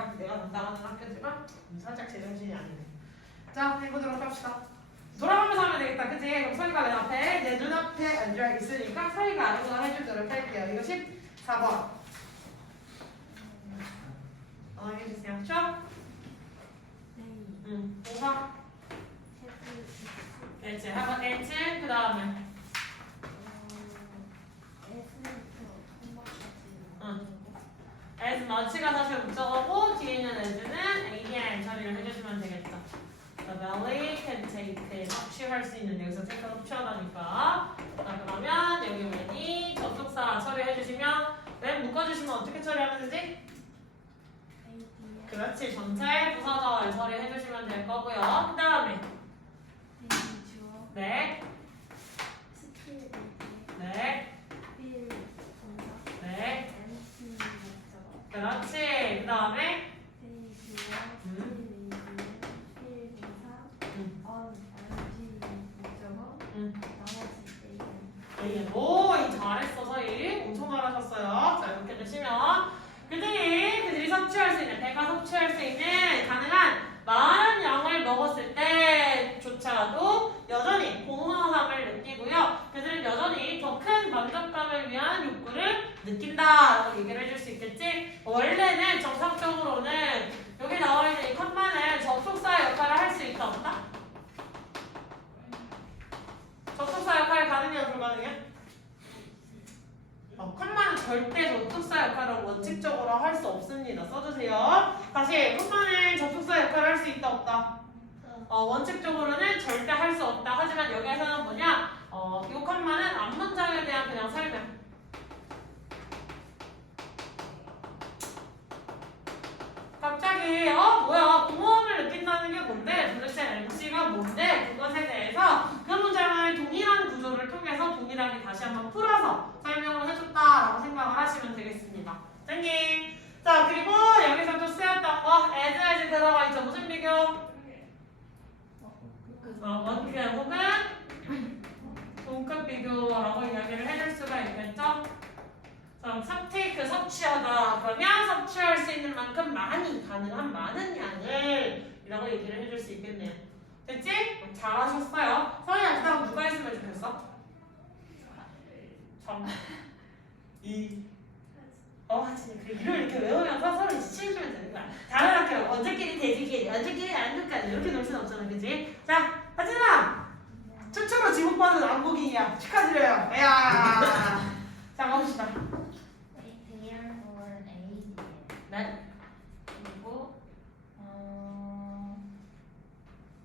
대학 내가 담당하는 학교지만 살짝 제정신이 아니네. 자, 해보도록 합시다. 돌아가면서 하면 되겠다. 그치? 그럼 서희가 맨 앞에 내 눈앞에 앉아 있으니까 서희가 아는 거 해주도록 할게요. 이거 14번. 해주세요. 쇼? 공사? 엣지. 한번 엣지. 그 다음에 as much가 사실 목적어고 뒤에 있는 as는 ADM 처리를 해주시면 되겠죠. The valley can take 섭취할 수 있는 여기서 take 섭취하다니까. 자, 그러면 여기 when이 접속사 처리해주시면 when 묶어주시면 어떻게 처리하면 되지? 그렇지. 전체 부사절 처리해주시면 될 거고요. 그 다음에 네. 네. 네. 그렇지. 그 다음에 오, 잘했어 서희. 엄청 잘하셨어요. 자, 이렇게 되시면 그들이 섭취할 수 있는, 배가 섭취할 수 있는 가능한 많은 양을 먹었을 때조차도 여전히 공허함을 느끼고요. 그들은 여전히 더 큰 만족감을 위한 욕구를 느낀다라고 얘기를 해줄 수 있겠지. 원래는 정상적으로는 여기 나와 있는 이 컴마는 접속사 역할을 할 수 있다 없다? 접속사 역할이 가능해요, 불가능해요? 컴마는 절대 접속사 역할을 원칙적으로 할 수 없습니다. 써주세요. 다시 컴마는 접속사 역할을 할 수 있다 없다? 원칙적으로는 절대 할 수 없다. 하지만 여기에서는 뭐냐? 이 컴마는 앞문장에 대한 그냥 설명. 갑자기 뭐야 공허함을 느낀다는 게 뭔데? 도대체 MC가 뭔데? 그것에 대해서 그 문장을 동일한 구조를 통해서 동일하게 다시 한번 풀어서 설명을 해줬다라고 생각을 하시면 되겠습니다. 선생님. 자, 그리고 여기서 또 쓰였던 거 as 들어가 있죠. 무슨 비교? 원급 혹은 동급 비교라고 이야기를 해줄 수가 있겠죠. take 섭취하다. 그러면 섭취할 수 있는 만큼 많이, 가능한 많은 양을 이라고 얘기를 해줄 수 있겠네요. 됐지? 잘하셨어요. 서희 다음 누가 했으면 좋겠어? 3, 2 하진이 그 이름을 이렇게 외우면서 서로 치우시면 되는 거야. 다른 학교 언제끼리 돼지끼리 언제끼리 안국까지 이렇게 놀 수는 없잖아. 그치? 자, 하진아! 최초로 지목받은 안국인이야. 축하드려요. 이야. 자, 가봅시다. 네. 그리고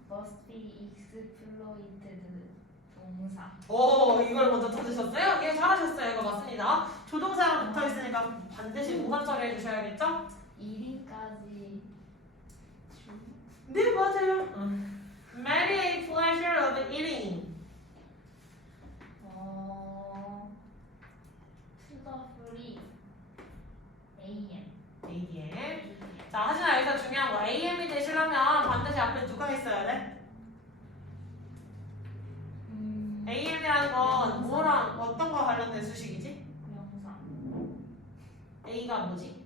must be exploited 동사. 오, 이걸 먼저 찾으셨어요? 예, 잘하셨어요. 이거 맞습니다. 조동사랑 붙어 있으니까 반드시 동사 처리해 주셔야겠죠? 1인까지 네, 맞아요. Many pleasure of eating. to the free AM. ADM. 자, 하지만 여기서 중요한 거 AM이 되시려면 반드시 앞에 누가 있어야 돼? AM이라는 건 뭐랑 어떤 거 관련된 수식이지? 명사. A가 뭐지?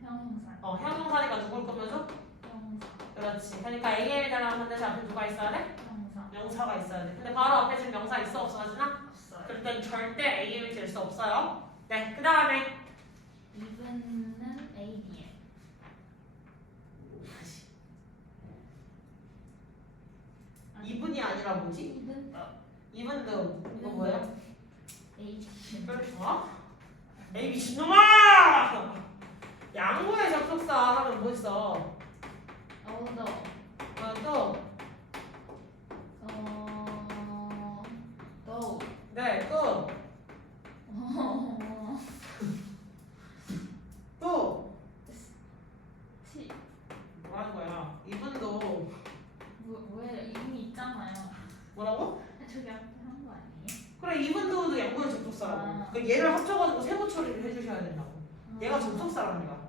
형용사. 형용사니까 누굴 거면서? 형용사. 그렇지. 그러니까 AM이 되려면 반드시 앞에 누가 있어야 돼? 형용사. 명사가 있어야 돼. 근데 바로 앞에 지금 명사 있어 없어 하지나? 없어요. 그럴 땐 절대 AM이 될 수 없어요. 네, 그 다음에 even은 ADM. 이분이 아니라 뭐지? even 이분도 이거 뭐예요? ADM. 그렇죠? 에이 미친놈아! 양보의 접속사 하면 뭐 있어? although. 또? though. 네, 또? 또? 티. 뭐 하는 거야? 이분도 뭐예요? 이름이 있잖아요. 뭐라고? 저기 앞에 한 거 아니에요? 그래, 이분도 양보의 접속사라고. 아. 그 얘를 합쳐가지고 세부 처리를 해주셔야 된다고. 얘가 접속사라는 거야.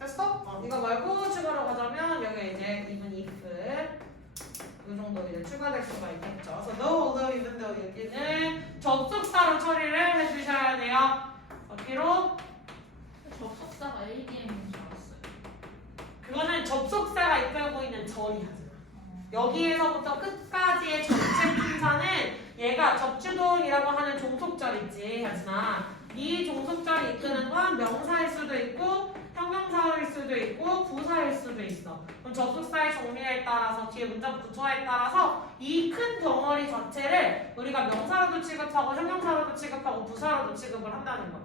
됐어? 이거 말고 추가로 가자면 여기 이제 even if 이 정도 이제 추가될 수가 있겠죠. 그래서 no, although, even though 여기는 접속사로 처리를 해주셔야 돼요. 어디로? 접속사가 ADM인 줄 알았어요. 이거는 접속사가 이끌고 있는 절이 하잖아. 여기에서부터 끝까지의 전체 품사는 얘가 접주동이라고 하는 종속절 있지, 하지만 이 종속절이 이끄는 건 명사일 수도 있고 형용사일 수도 있고 부사일 수도 있어. 그럼 접속사의 종류에 따라서 뒤에 문장 부조화에 따라서 이 큰 덩어리 자체를 우리가 명사로도 취급하고 형용사로도 취급하고 부사로도 취급을 한다는 거야.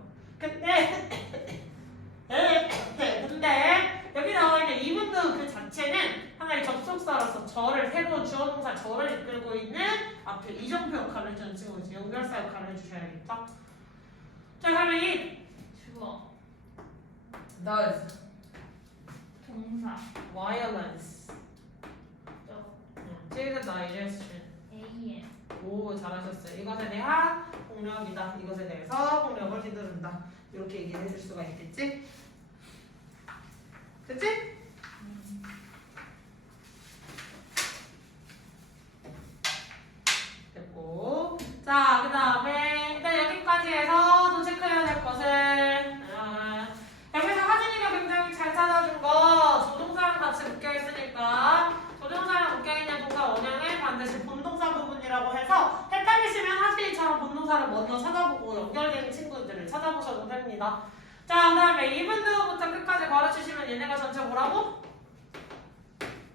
근데 여기 나와 있는 이분도 그 자체는 하나의 접속사로서 절을 새로운 주어동사 절을 이끌고 있는 앞에 이정표 역할을 해주는 친구지. 연결사 역할을 해주셔야겠죠. 자, 그러면 이 주어 does 동사 violence to the digestion. am 오, 잘하셨어요. 이것에 대한 폭력이다. 이것에 대해서 폭력을 휘두른다. 이렇게 얘기를 해줄 수가 있겠지? 됐지? 됐고. 자, 그 다음에 일단 여기까지 해서 또 체크해야 될 것은 여기서 하진이가 굉장히 잘 찾아준 거 조동사랑 같이 묶여있으니까 조동사랑 묶여있는 동사 원형은 반드시 본동사 부분이라고 해서 헷갈리시면 하진이처럼 본동사를 먼저 찾아보고 연결되는 친구들을 찾아보셔도 됩니다. 자, 그 다음에 이분도부터 끝까지 가르치시면 얘네가 전체 뭐라고?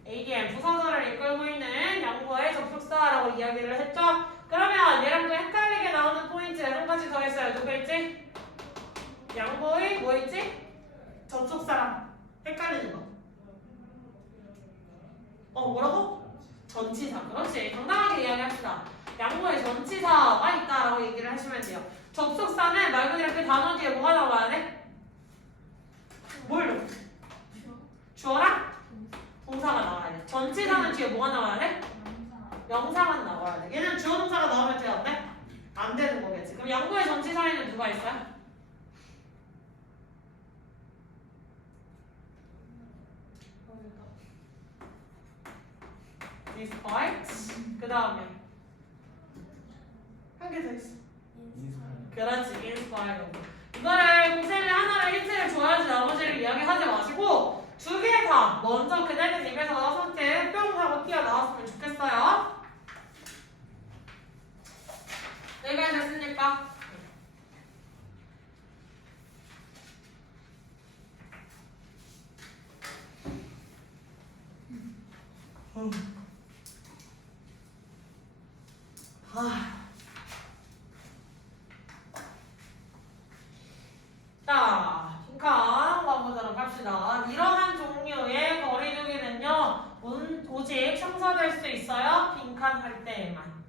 ADM 부사절을 이끌고 있는 양보의 접속사라고 이야기를 했죠? 그러면 얘랑 또 헷갈리게 나오는 포인트 한 가지 더 있어요. 누구 있지? 양보의 뭐 있지? 접속사랑 헷갈리는 거. 뭐라고? 전치사. 그렇지. 당당하게 이야기합시다. 양보의 전치사가 있다라고 얘기를 하시면 돼요. 접속사는 말 그대로 그 단어 뒤에 뭐가 나와야 돼? 뭘? 주어랑? 동사가 나와야 돼. 전치사는 뒤에 뭐가 나와야 돼? 명사만 나와야 돼. 얘는 주어 동사가 나오면 돼, 안 돼? 안 되는 거겠지. 그럼 양보의 전치사에는 누가 있어요? despite. 그 다음에 한 개 더 있어. 그렇지, inspire. 이거를 고세를 하나를 힌트를 줘야지 나머지를 이야기하지 마시고 두 개 다 먼저 그대는 입에서 선택 뿅 하고 튀어나왔으면 좋겠어요. 여기까지 됐습니까? 자, 빈칸 가보도록 합시다. 이러한 종류의 거리두기는요, 오직 형사될 수 있어요. 빈칸 할 때에만.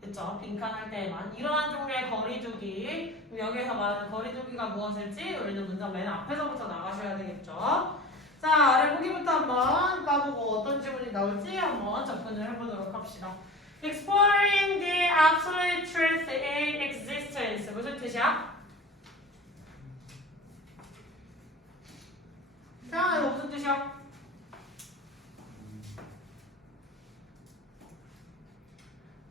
그쵸? 빈칸 할 때에만. 이러한 종류의 거리두기. 여기에서 말하는 거리두기가 무엇일지 우리는 문장 맨 앞에서부터 나가셔야 되겠죠. 자, 아래 보기부터 한번 까보고 어떤 질문이 나올지 한번 접근을 해보도록 합시다. Exploring the absolute truth in existence. 무슨 뜻이야? 태양아, 이거 무슨 뜻이야?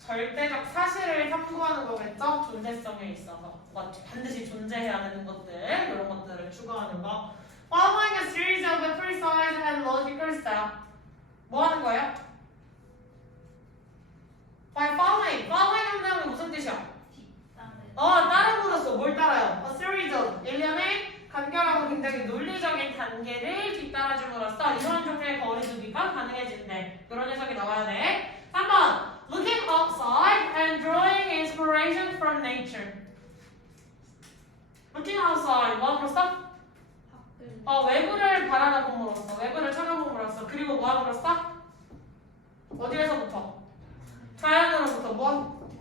절대적 사실을 탐구하는 거겠죠? 존재성에 있어서 반드시 존재해야 되는 것들, 이런 것들을 추구하는 거. Following a series of precise and logical steps. 뭐 하는 거예요? By following. following 한다는 게 무슨 뜻이야? 따라불었어. 뭘 따라요? A series of. 일련의 간결하고 굉장히 논리적인 단계를 뒤따라줌으로써 이런 종류의 거리두기가 가능해진대. 이런 해석이 나와야 돼. 3번. Looking outside and drawing inspiration from nature. Looking outside. 뭐 함으로써? 외부를 바라봄으로써. 외부를 찾아봄으로써. 그리고 뭐 함으로써? 어디에서부터? 자연으로부터 뭐?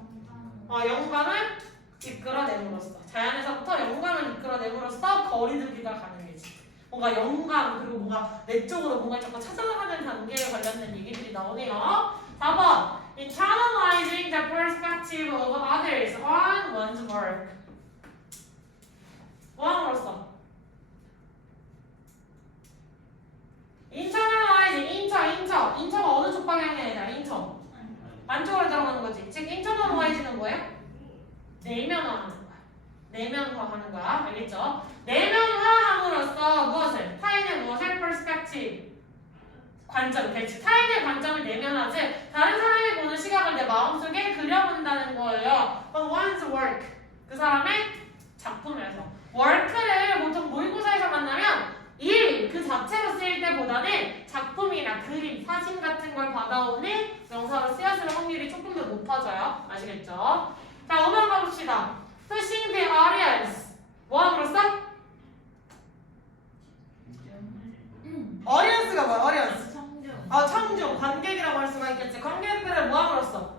영감을 이끌어내므로써. 자연에서부터 영감을 이끌어내므로써 거리두기가 가능해지. 뭔가 영감 그리고 뭔가 내적으로 뭔가 자꾸 찾아나가는 단계에 관련된 얘기들이 나오네요. 4번. Internalizing the perspective of others on one's work. 뭐 함으로써? Internalizing, 인처가 어느 쪽 방향에 해야 돼? 인처. 안쪽으로 들어가는 거지. 즉, internalizing은 뭐예요? 내면화하는 거야. 내면화하는 거야. 알겠죠? 내면화함으로써 무엇을? 타인의 무엇을? perspective. 관점, 대체 타인의 관점을 내면하지 다른 사람이 보는 시각을 내 마음속에 그려본다는 거예요. one's work, 그 사람의 작품에서. work를 보통 모의고사에서 만나면 일 그 자체로 쓰일 때보다는 작품이나 그림, 사진 같은 걸 받아오는 명사로 쓰였을 확률이 조금 더 높아져요. 아시겠죠? 자, 5번 가봅시다. pushing the audience. 뭐 함으로 써? audience가 뭐야? audience. 청중, 관객이라고 할 수가 있겠지. 관객들을 뭐 함으로 써?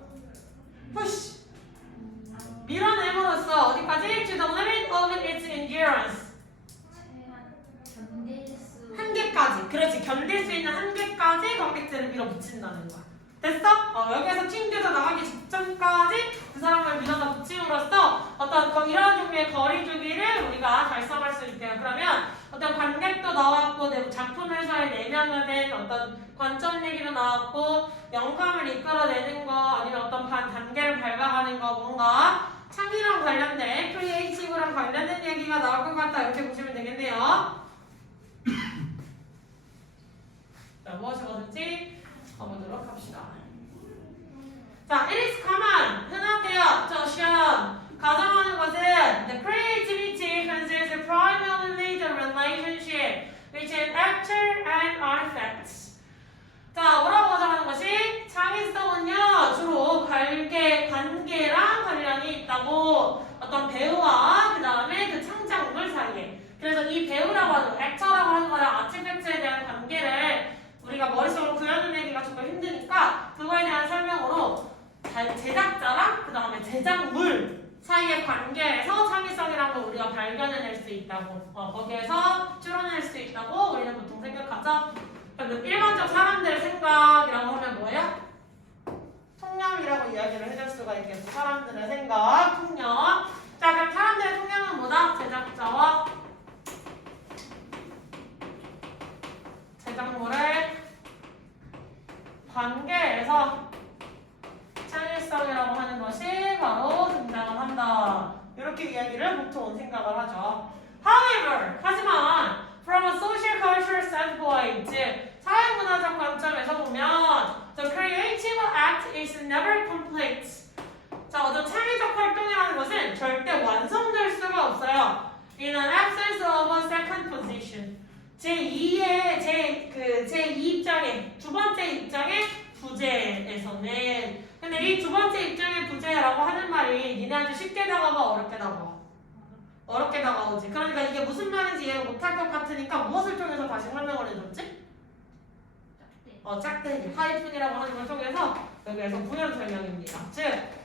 push. 밀어내므로써 어디까지? to the limit of its endurance. 한계까지. 그렇지. 견딜 수 있는 한계까지 관객들을 밀어붙인다는 거야. 됐어? 여기에서 튕겨져 나가기 직전까지 그 사람을 밀어다 붙임으로써 어떤 이런 종류의 거리두기를 우리가 달성할 수 있대요. 그러면 어떤 관객도 나왔고 내 작품에서의 내면화된 어떤 관점 얘기도 나왔고 영감을 이끌어내는 거 아니면 어떤 단계를 밟아가는 거 뭔가 창의랑 관련된 크리에이티브랑 관련된 얘기가 나올 것 같다 이렇게 보시면 되겠네요. 자, 무엇이든지 가보도록 합시다. 자, it is common, 흔하게요. 저 시험 가정하는 것은 the creativity considers primarily the relationship between actor and artifacts. 자, 뭐라고 가정하는 것이 창의성은요 주로 관계랑 관련이 있다고 어떤 배우와 그 다음에 그 창작물 사이에. 그래서 이 배우라고 하는 액터라고 하는 거랑 아티팩트에 대한 관계를 우리가 머릿속으로 그려내기가 조금 힘드니까 그거에 대한 설명으로 제작자랑 그 다음에 제작물 사이의 관계에서 창의성이라는 걸 우리가 발견해낼 수 있다고 거기에서 추론할 수 있다고 우리는 보통 생각하죠. 그럼 일반적 사람들의 생각이라고 하면 뭐예요? 통념이라고 이야기를 해줄 수가 있겠죠. 사람들의 생각, 통념. 자, 그럼 사람들의 통념은 뭐다? 제작자와 제작물의 관계에서 창의성이라고 하는 것이 바로 등장을 한다. 이렇게 이야기를 보통 생각을 하죠. However, 하지만 from a social cultural standpoint, 사회문화적 관점에서 보면 the creative act is never complete. 자, 어떤 창의적 활동이라는 것은 절대 완성될 수가 없어요. In an absence of a second position. 제2 입장의 두 번째 입장의 부재에서는 근데 이 두 번째 입장의 부재라고 하는 말이 니네한테 쉽게 다가가 어렵게 다가와? 어렵게 다가오지. 그러니까 이게 무슨 말인지 이해를 못할 것 같으니까 무엇을 통해서 다시 설명을 해줬지? 짝대기, 하이픈이라고 하는 걸 통해서 여기에서 부연 설명입니다. 즉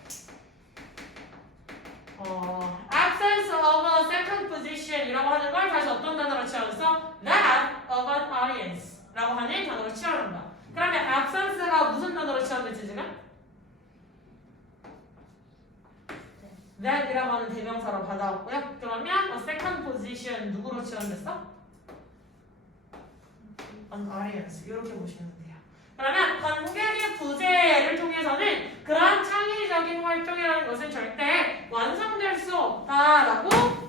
absence of a second position 이라고 하는 걸 다시 어떤 단어로 치환했어? That of an audience 라고 하는 단어로 치환한다. 그러면 absence가 무슨 단어로 치환됐지 지금? That 이라고 하는 대명사로 받아왔고요. 그러면 a second position 누구로 치환됐어? An audience 이렇게 보시면 돼요. 그러면 관객의 부재를 통해서는 그러한 창의적인 활동이라는 것은 절대 완성될 수 없다라고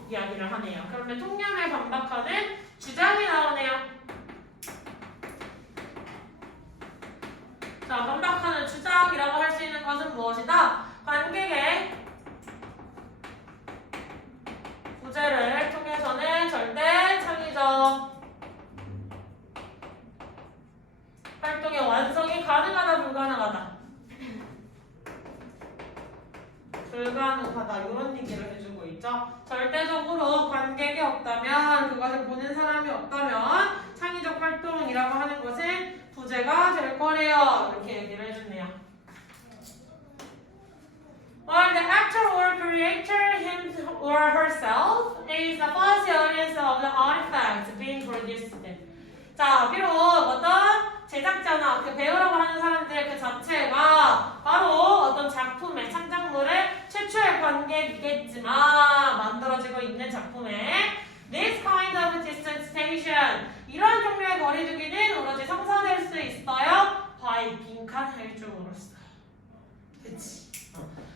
이야기를 하네요. 그러면 통념에 반박하는 주장이 나오네요. 자, 반박하는 주장이라고 할 수 있는 것은 무엇이다? 관객의 부재를 통해서는 절대 창의적 활동의 완성이 가능하다, 불가능하다? 불가능하다. 이런 얘기를 해주고 있죠. 절대적으로 관객이 없다면, 그것을 보는 사람이 없다면 창의적 활동이라고 하는 것은 부재가 될 거래요. 이렇게 얘기를 해줬네요. While the actor or creator him or herself is the fuzzy audience of the artifact being produced. 자, 비록 어떤 제작자나 그 배우라고 하는 사람들의 그 자체가 바로 어떤 작품의 창작물의 최초의 관객이겠지만 만들어지고 있는 작품에 this kind of distanciation 이런 종류의 거리두기는 오로지 성사될 수 있어요. by 빈칸 할중으로써. 그치?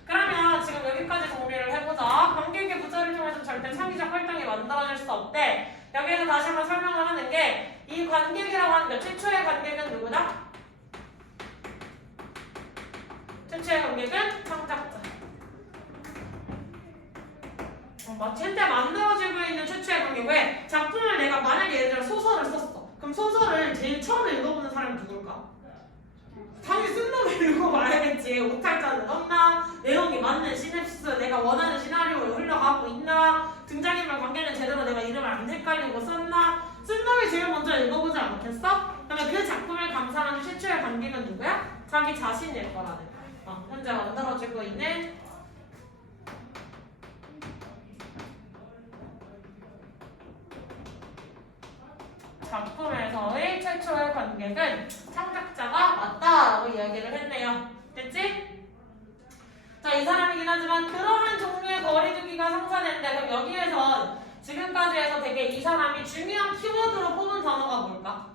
그러면 지금 여기까지 정리를 해보자. 관객의 부재를 통해서 절대 창의적 활동이 만들어질 수 없대. 여기에서 다시 한번 설명을 하는 게 이 관객이라고 하는 게 최초의 관객은 누구다? 최초의 관객은 창작자. 현재 만들어지고 있는 최초의 관객. 왜? 작품을 내가 만약에 예를 들어 소설을 썼어. 그럼 소설을 제일 처음에 읽어보는 사람이 누굴까? 당연히 쓴 놈을 읽어봐야겠지. 오탈자는 없나? 내용이 맞는 시냅시스, 내가 원하는 시나리오로 흘러가고 있나? 등장인물 관계는 제대로 내가 이름을 안 헷갈리고 썼나? 쓴 놈이 제일 먼저 읽어보지 않겠어? 그러면 그 작품을 감상하는 최초의 관객은 누구야? 자기 자신일 거라는 거야. 현재 만들어지고 있는 작품에서의 최초의 관객은 창작자가 맞다라고 이야기를 했네요. 됐지? 자, 이 사람이긴 하지만 그러한 종류의 거리두기가 상사되는데 그럼 여기에서 지금까지 해서 되게 이 사람이 중요한 키워드로 뽑은 단어가 뭘까?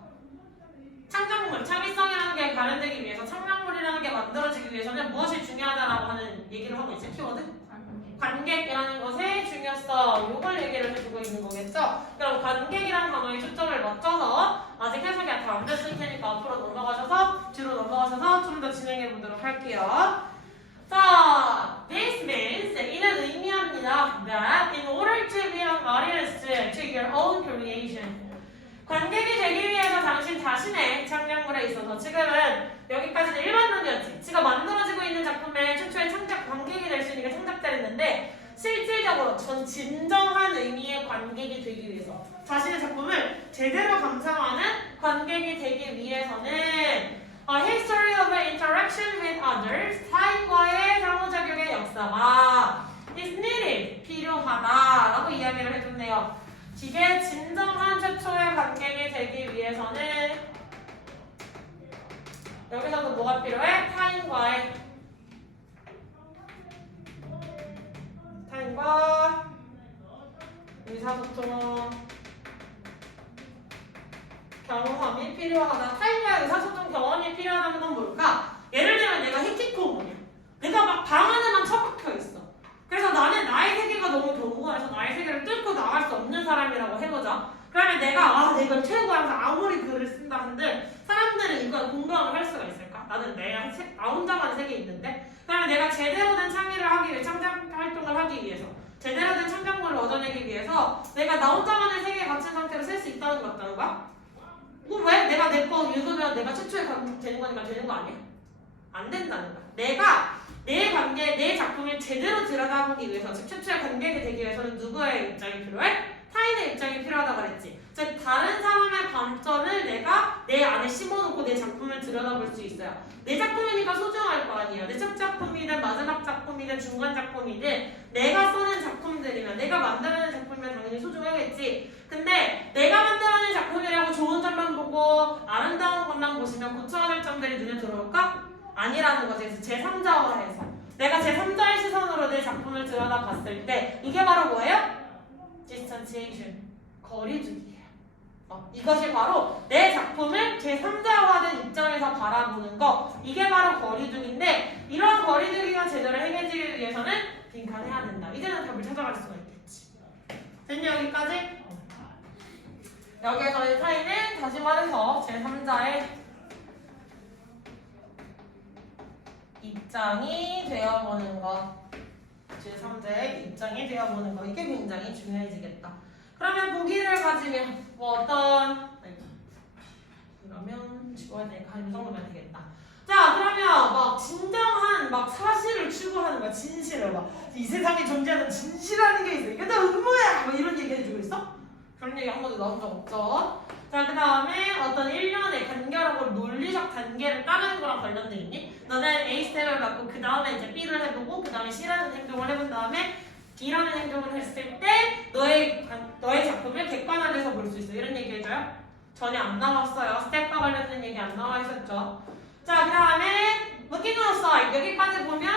창작물, 창의성이라는 게 발현되기 위해서 창작물이라는 게 만들어지기 위해서는 무엇이 중요하다라고 하는 얘기를 하고 있지? 키워드? 관객이라는 것의 중요성, 요걸 얘기를 해주고 있는 거겠죠? 그럼 관객이라는 단어에 초점을 맞춰서 아직 해석이 다 안 됐을 테니까 앞으로 넘어가셔서 뒤로 넘어가셔서 좀 더 진행해 보도록 할게요. 자, this means 이는 의미합니다. That in order to be an audience to your own creation, 관객이 되기 위해서 당신 자신의 창작물에 있어서 지금은 여기까지는 일반론이었지. 지가 만들어지고 있는 작품의 최초의 창작 관객이 될 수 있는 게 창작자를 했는데 실질적으로 전 진정한 의미의 관객이 되기 위해서 자신의 작품을 제대로 감상하는 관객이 되기 위해서는 A history of interaction with others, 타인과의 상호작용의 역사가 is needed, 필요하다라고 이야기를 해줬네요. 이게 진정한 최초의 관객이 되기 위해서는 여기서도 뭐가 필요해? 타인과 의사소통 경험이 필요하다. 타인과의 의사소통 경험이 필요하다는 건 뭘까? 예를 들면 내가 히키코모야. 내가 막 방 안에만 처박혀 있어. 그래서 나는 나의 세계가 너무 견고해서 나의 세계를 뚫고 나갈 수 없는 사람이라고 해보자. 그러면 내가 내가 최고라서 아무리 글을 쓴다 한들 사람들은 이걸 공감을 할 수가 있을까? 나는 나 혼자만의 세계에 있는데 그러면 내가 제대로 된 창의를 하기 위해 창작 활동을 하기 위해서 제대로 된 창작물을 얻어내기 위해서 내가 나 혼자만의 세계에 갇힌 상태로 쓸 수 있다는 거 같다는 거야? 왜? 내가 내 거 읽으면 내가 최초의 관객 되는 거니까 되는 거 아니야? 안 된다는 거야. 내가 내 작품을 제대로 들여다보기 위해서, 즉 최초의 관객이 되기 위해서는 누구의 입장이 필요해? 타인의 입장이 필요하다고 그랬지. 즉 다른 사람의 관점을 내가 내 안에 심어놓고 내 작품을 들여다볼 수 있어요. 내 작품이니까 소중할 거 아니에요. 내 첫 작품이든 마지막 작품이든 중간 작품이든 내가 써낸 작품들이면 내가 만들어낸 작품이면 당연히 소중하겠지. 근데 내가 만들어낸 작품이라고 좋은 점만 보고 아름다운 것만 보시면 고쳐야 될 점들이 눈에 들어올까? 아니라는 거지. 그래서 제3자화라 해서 내가 제3자의 시선으로 내 작품을 들여다봤을 때 이게 바로 뭐예요? distanciation, 거리두기예요. 이것이 바로 내 작품을 제3자화된 입장에서 바라보는 거. 이게 바로 거리두기인데 이런 거리두기가 제대로 행해지기 위해서는 빈칸해야 된다. 이제는 답을 찾아갈 수가 있겠지. 됐냐 여기까지? 여기에서의 타인은 다시 말해서 제3자의 입장이 되어보는 것. 제3자의 입장이 되어보는 거. 이게 굉장히 중요해지겠다. 그러면 보기를 가지면 뭐 어떤 그러면 지워야 되니까 이 정도면 되겠다. 자 그러면 막 진정한 막 사실을 추구하는 거야. 진실을 막 이 세상에 존재하는 진실이라는 게 있어. 이게 다 음모야. 뭐 이런 얘기 해주고 있어? 그런 얘기 한 번도 나온 적 없죠. 자 그 다음에 어떤 일련의 간결하고 논리적 단계를 따르는 거랑 관련돼 있니? 너는 A 스텝을 받고 그 다음에 이제 B를 해보고 그 다음에 C라는 행동을 해본 다음에 D라는 행동을 했을 때 너의 작품을 객관화돼서 볼 수 있어. 이런 얘기 해줘요? 전혀 안 나왔어요. 스텝과 관련된 얘기 안 나와 있었죠. 자 그 다음에 looking outside 여기까지 보면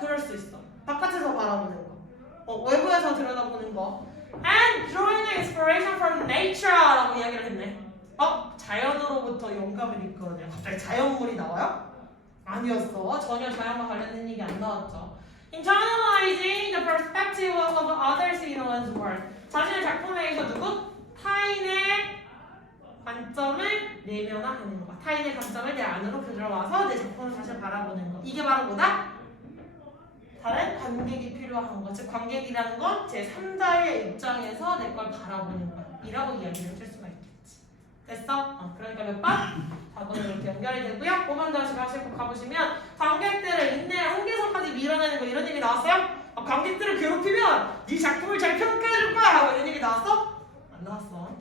그럴 수 있어. 바깥에서 바라보는 거. 외부에서 들여다보는 거. And drawing inspiration from nature라고 이야기를 했네. 자연으로부터 영감을 이끌어내요. 갑자기 자연물이 나와요? 아니었어. 전혀 자연과 관련된 얘기 안 나왔죠. Internalizing the perspective of others in one's work. 자신의 작품에 의해서 누구? 타인의 관점을 내면화하는 거. 타인의 관점을 내 안으로 들어와서 내 작품을 다시 바라보는 거. 이게 바로 뭐다? 다른 관객이 필요한 거. 즉 관객이라는 건 제3자의 입장에서 내 걸 바라보는 거. 이라고 이야기를 해줄 수가 있겠지. 됐어? 그러니까 몇 번? 4번으로 이렇게 연결이 되고요. 5번 다시 가보시면 관객들을 인내 한계선까지 밀어내는 거 이런 얘기 나왔어요? 관객들을 괴롭히면 네 작품을 잘 평가해줄 거야 하고 이런 얘기 나왔어? 안 나왔어.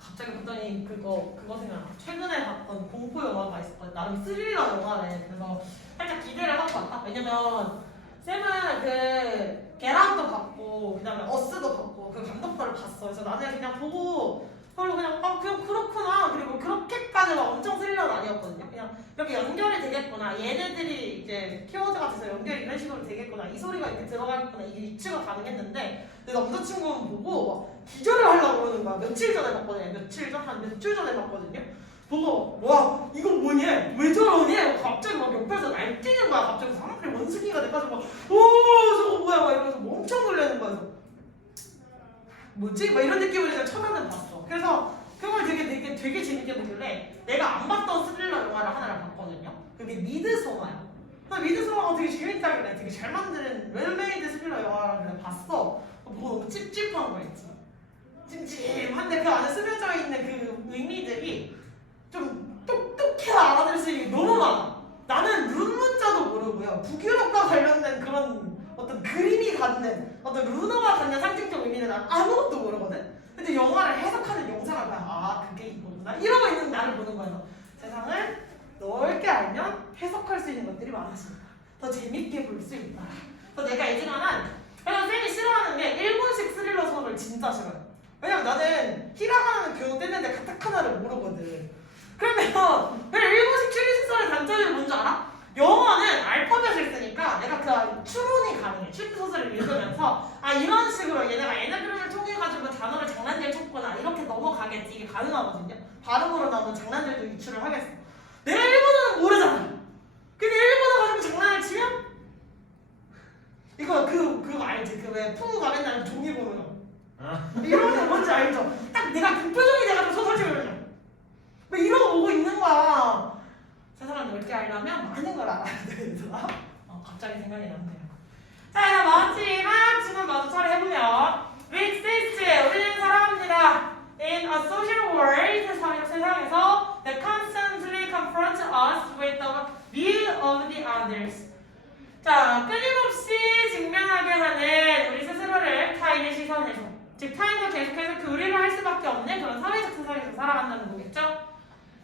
갑자기 봤더니 그거 생각나. 최근에 봤던 공포 영화가 있었거든. 나름 스릴러 영화래. 그래서 살짝 기대를 하고 봤다. 왜냐면 쌤은 그 게란도 봤고 그다음에 어스도 봤고 그 감독 거를 봤어. 그래서 나는 그냥 보고 별로 그냥 그냥 그렇구나. 그리고 그렇게까지 막 엄청 스릴러는 아니었거든요. 그냥 이렇게 연결이 되겠구나. 얘네들이 이제 키워드 같아서 연결이 이런 식으로 되겠구나. 이 소리가 이렇게 들어가겠구나. 이게 유추가 가능했는데 내 남자친구는 보고 막 기절을 하려고 그러는 거야. 며칠 전에 봤거든요. 한 몇 주 전에 봤거든요. 보고 와 이거 뭐니? 왜 저러니? 갑자기 막 옆에서 날뛰는 거야. 갑자기 사람들이 원숭이가 돼가지고 오 저거 뭐야 막 이러면서 뭐 엄청 놀라는 거야. 뭐지? 막 이런 느낌을 내가 처음에는 봤어. 그래서 그걸 되게 재밌게 보길래 내가 안 봤던 스릴러 영화를 하나를 봤거든요. 그게 미드소마야. 미드소마가 되게 재밌다길래 되게 잘 만든 웰메이드 스릴러 영화를 봤어. 보고 너무 찝찝한 거 있지. 찜찜한데 그 안에 스며져 있는 그 의미들이 좀 똑똑해서 알아들을 수 있는 게 너무 많아. 나는 룬 문자도 모르고요. 북유럽과 관련된 그런 어떤 그림이 갖는 어떤 루너가 갖는 상징적 의미는 난 아무것도 모르거든. 근데 영화를 해석하는 영상을 봐야 아 그게 이거구나 이러고 있는 나를 보는 거예요. 세상을 넓게 알면 해석할 수 있는 것들이 많아진다. 더 재밌게 볼 수 있다. 그래서 내가 예전에는 그냥 쌤이 싫어하는 게 일본식 스릴러 수업을 진짜 싫어요. 왜냐면 나는 히라가나는 겨우 떼는데 가타카나를 모르거든. 그러면 일본식 추리소설의 단점이 뭔지 알아? 영어는 알파벳을 쓰니까 내가 그 추론이 가능해. 추리소설을 읽으면서 아 이런 식으로 얘네가 에나그램을 통해가지고 단어를 장난질 쳤구나 이렇게 넘어가겠지. 이게 가능하거든요. 발음으로 나오는 장난들도 유추를 하겠어. 내가 일본어는 모르잖아. 근데 일본어 가지고 장난을 치면 이거 그거 알지? 그 왜 푸우가 맨날 종이 보는 거 이런 거 뭔지 알죠? 딱 내가 그 표정이 돼가지고 소설책을 뭐 이런 거 보고 있는 거야. 세상을 넓게 알려면 많은 걸 알아야 되더라. 갑자기 생각이 났네요. 자, 마지막 질문 마저 처리해보면 We exist, 우리는 살아갑니다. In a social world, 세상에서 that constantly confronts us with the view of the others. 자, 끊임없이 직면하게 하는 우리 스스로를 타인의 시선에서 즉 타인과 계속해서 교류를 할 수밖에 없는 그런 사회적 세상에서 살아간다는 거겠죠?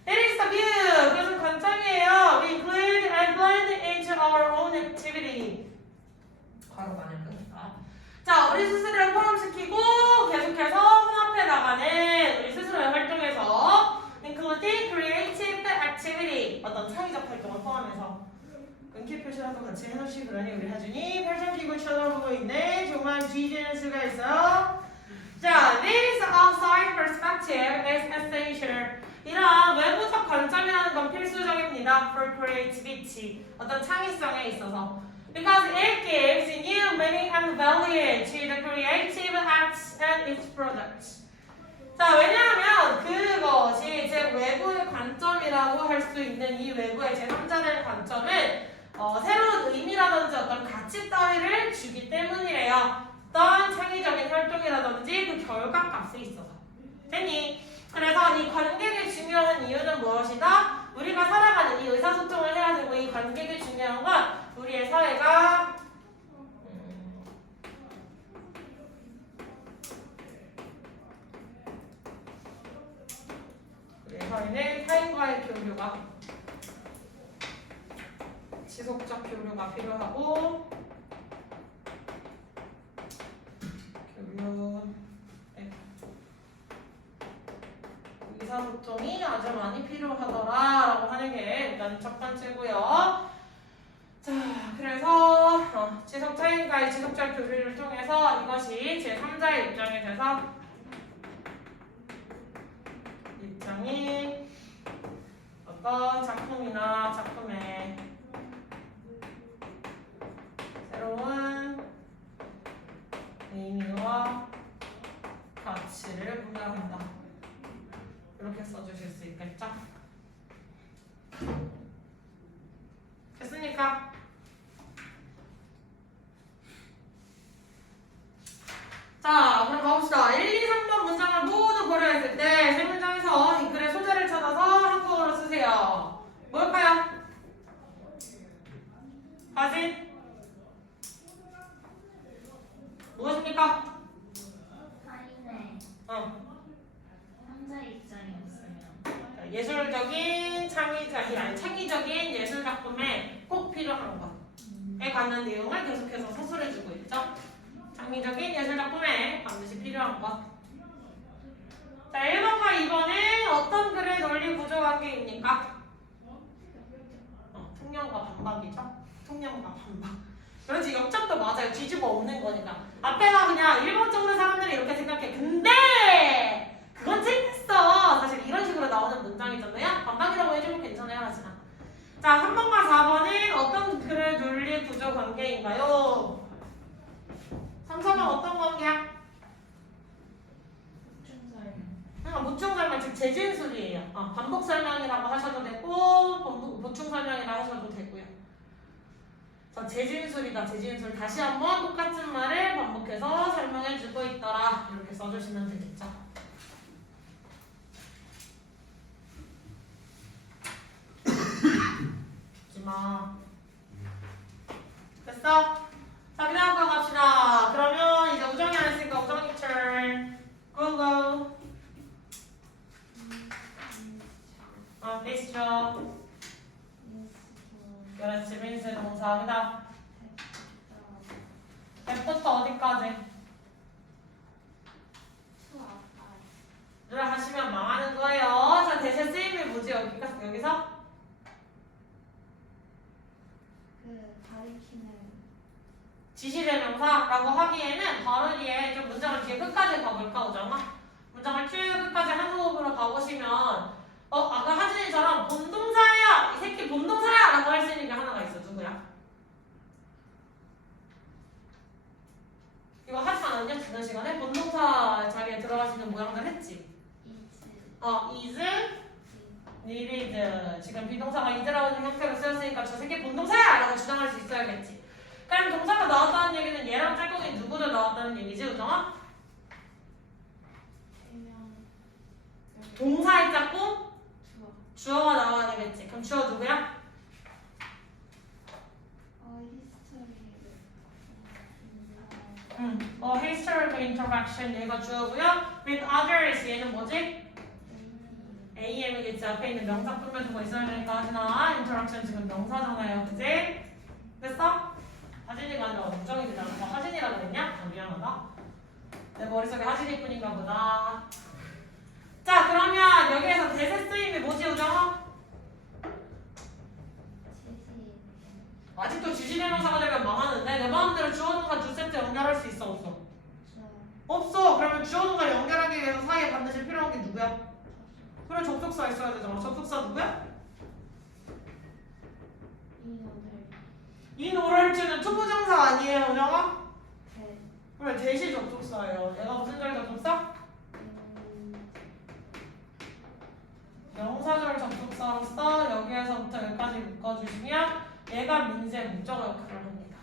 It is the view. 그것은 관점이에요. We include and blend into our own activity. 괄호가 아닐 거니까. 자, 우리 스스로를 포함시키고 계속해서 혼합해 나가는 우리 스스로의 활동에서 including creative activity. 어떤 창의적 활동을 포함해서 끊기 표시라도 같이 해놓으시. 그러니 우리 하준이 팔짱 끼고 쳐다보고 있네. 정말 뒤지는 수가 있어요. 자, this outside perspective is essential. 이런 외부적 관점이라는 건 필수적입니다. For creativity. 어떤 창의성에 있어서. Because it gives new meaning and value to the creative acts and its products. 자, 왜냐하면 그것이 제 외부의 관점이라고 할 수 있는 이 외부의 제3자들의 관점은 새로운 의미라든지 어떤 가치 따위를 주기 때문이래요. 어떤 창의적인 활동이라든지 그 결과값에 있어서. 됐니? 그래서 이 관객이 중요한 이유는 무엇이다? 우리가 살아가는 이 의사소통을 해야 되고 이 관객이 중요한 건 우리의 사회가 우리의 사회는 타인과의 교류가 지속적 교류가 필요하고 의사소통이 아주 많이 필요하더라라고 하는 게 일단 첫 번째고요. 자, 그래서 지속 타인과의 지속적 교류를 통해서 이것이 제3자의 입장이 돼서 입장이 어떤 작품이나 작품의 새로운 의미와 자, 그럼 가봅시다. 1, 2, 3번 문장을 모두 고려했을 때 세 문장에서 이 글의 소재를 찾아서 한국어로 쓰세요. 뭘까요? 사진? 무엇입니까? 타인의 상자 입장이었으면. 자, 예술적인 창의적인 예술 작품에 꼭 필요한 것에 관한 내용을 계속해서 서술해주고 있죠. 창의적인 예술 작품에 반드시 필요한 것. 자, 1번과 2번은 어떤 글의 논리 구조 관계입니까? 통념과 반박이죠. 통념과 반박. 그렇지, 역적도 맞아요. 뒤집어 엎는 거니까. 앞에가 그냥 일반적으로 사람들이 이렇게 생각해. 근데 그건 틀렸어. 사실 이런 식으로 나오는 문장이잖아요. 반박이라고 해주면 괜찮아요. 하지만. 자, 3번과 4번은 어떤 글의 논리 구조 관계인가요? 3, 4번 어떤 관계야? 보충 설명, 즉 재진 수리예요. 반복 설명이라고 하셔도 되고 보충 설명이라고 하셔도 되고요. 자, 재진술이다. 재진술. 다시 한번 똑같은 말을 반복해서 설명해주고 있더라. 이렇게 써주시면 되겠죠. 하지마. 됐어? 자, 그냥 한번 갑시다. 그러면 이제 우정이 안 했으니까 우정이 turn. Go go. gesture. 그렇지, 민수 동사. 그다음 F부터 어디까지? 를 하시면 망하는 거예요. 자, 대세 쓰임이 뭐지? 여기서? 가리키는 지시대명사라고 하기에는 바로 뒤에 좀 문장을 뒤에 끝까지 가볼까, 오정아? 문장을 쭉 끝까지 한 호흡으로 가보시면 아까 하진이처럼 본동사야! 이 새끼 본동사야! 라고 할 수 있는 게 하나가 있어. 누구야? 이거 하지 않았냐? 지난 시간에? 본동사 자리에 들어가시는 모양들 했지? is, needed. 지금 비동사가 is라는 형태로 쓰였으니까 저 새끼 본동사야! 라고 주장할 수 있어야겠지. 그럼 동사가 나왔다는 얘기는 얘랑 짝꿍이 누구를 나왔다는 얘기지, 우정아? 동사의 짝꿍? 주어가 나와야 되겠지. 그럼 주어 누구야? historical interaction 얘가 주어고요. with others 얘는 뭐지? AM이겠지. 앞에 있는 명사 꾸며 두고 있어야 되니까 하지나 interaction 지금 명사잖아요. 그치? 됐어? 하진이가 아니라 우정이 되잖아. 하진이라 그랬냐? 미안하다. 내 머릿속에 하진이 뿐인가 보다. 자, 그러면 여기에서 대세 쓰임이 뭐지, 우정아? 아직도 지시대명사가 되면 망하는데 내 마음대로 주어동사 두 세트 연결할 수 있어, 없어? 없어. 그러면 주어동사 연결하기 위해서 사이에 반드시 필요한 게 누구야? 그래, 접속사 있어야 되잖아. 접속사 누구야? in order to는 투부정사 아니에요, 우정아? 그래, 대시 접속사예요. 얘가 무슨 절 접속사? 명사절 접속사로서 여기에서부터 여기까지 묶어주시면 얘가 민재 목적어 역할을 합니다.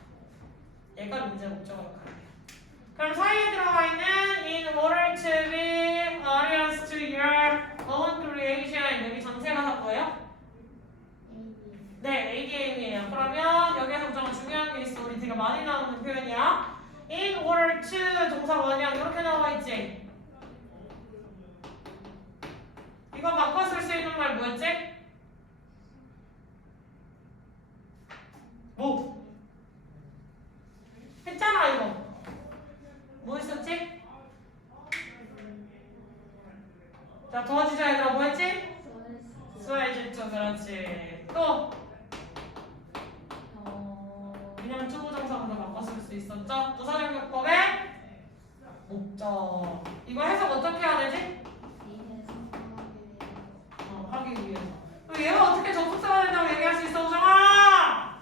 얘가 민재 목적어 역할을 해요. 그럼 사이에 들어가 있는 in order to be alias to your own creation 여기 전체가 뭐예요? 네, ADM이에요. 그러면 여기에서부터 중요한 게 있어. 우리 되게 많이 나오는 표현이야. in order to 동사 원형 이렇게 나와 있지? 이거 바꿔 쓸 수 있는 말 뭐였지? 뭐? 했잖아 이거. 뭐 했었지? 자, 도와주자 얘들아. 뭐 했지? 수혜질투. 그렇지. 또 그냥 투부정사로 바꿔 쓸 수 있었죠? 부사적용법의 목적. 이거 해석 어떻게 해야 되지? 하기 위해서. 얘가 어떻게 접속사가 된다고 얘기할 수 있어, 우정아?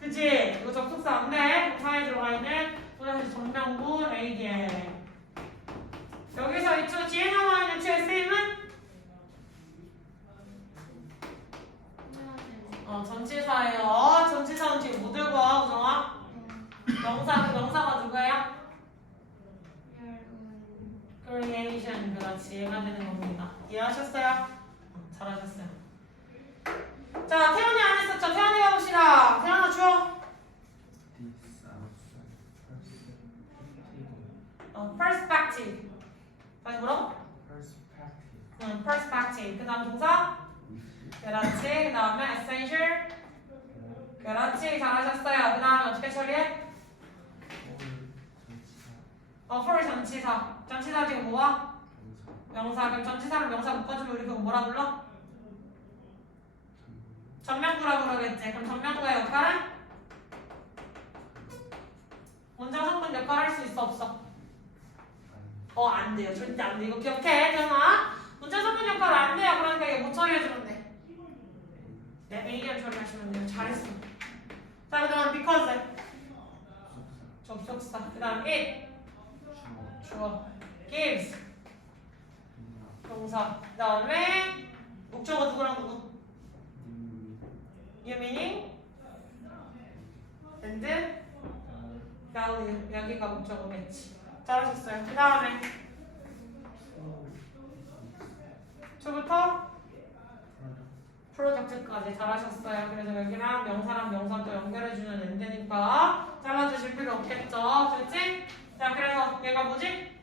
그치? 이거 접속사 안 돼. 사이에 들어가 있는 또다시 전명구 ADL. 여기서 이 투 뒤에 나와 있는 투의 쓰임은? 전치사예요. 전치사는 뒤에 뭐 들고 와, 우정아? 명사가 누구예요? creation. 그렇지. 얘가 되는 겁니다. 이해하셨어요? 잘하셨어요. 자, 태연이 안 했었죠? 태연이 가봅시다. 태연아 주어. perspective. 다시 뭐라고? perspective. 그 다음 동사? 그렇지. 그 다음에 essential. 그렇지. 잘하셨어요. 그 다음에 어떻게 처리해? for 전치사. 전치사 지금 뭐야? 명사. 그럼 전치사를 명사 묶어주면 우리 그거 뭐라 불러? 전명구라고 그러겠지. 그럼 전명구의 역할은? 문장 성분 역할 할 수 있어 없어? 안 돼요. 절대 안 돼. 이거 기억해. 전화. 문장 성분 역할 안 돼요. 그러니까 이거 못 처리해주면 돼. 네, A랑 처리하시면 돼요. 잘했어. 자, 그 다음 because. 접속사. 그 다음 it. 주어. gives. 동사. 그 다음에 목적어 누구랑 누구? You meaning? and value. 여기가 목적어겠지. 잘하셨어요. 그 다음에 초부터 프로젝트까지 잘하셨어요. 그래서 여기랑 명사랑 명사 또 연결해주는 엔드니까 잘라주실 필요 없겠죠. 그렇지? 자, 그래서 얘가 뭐지?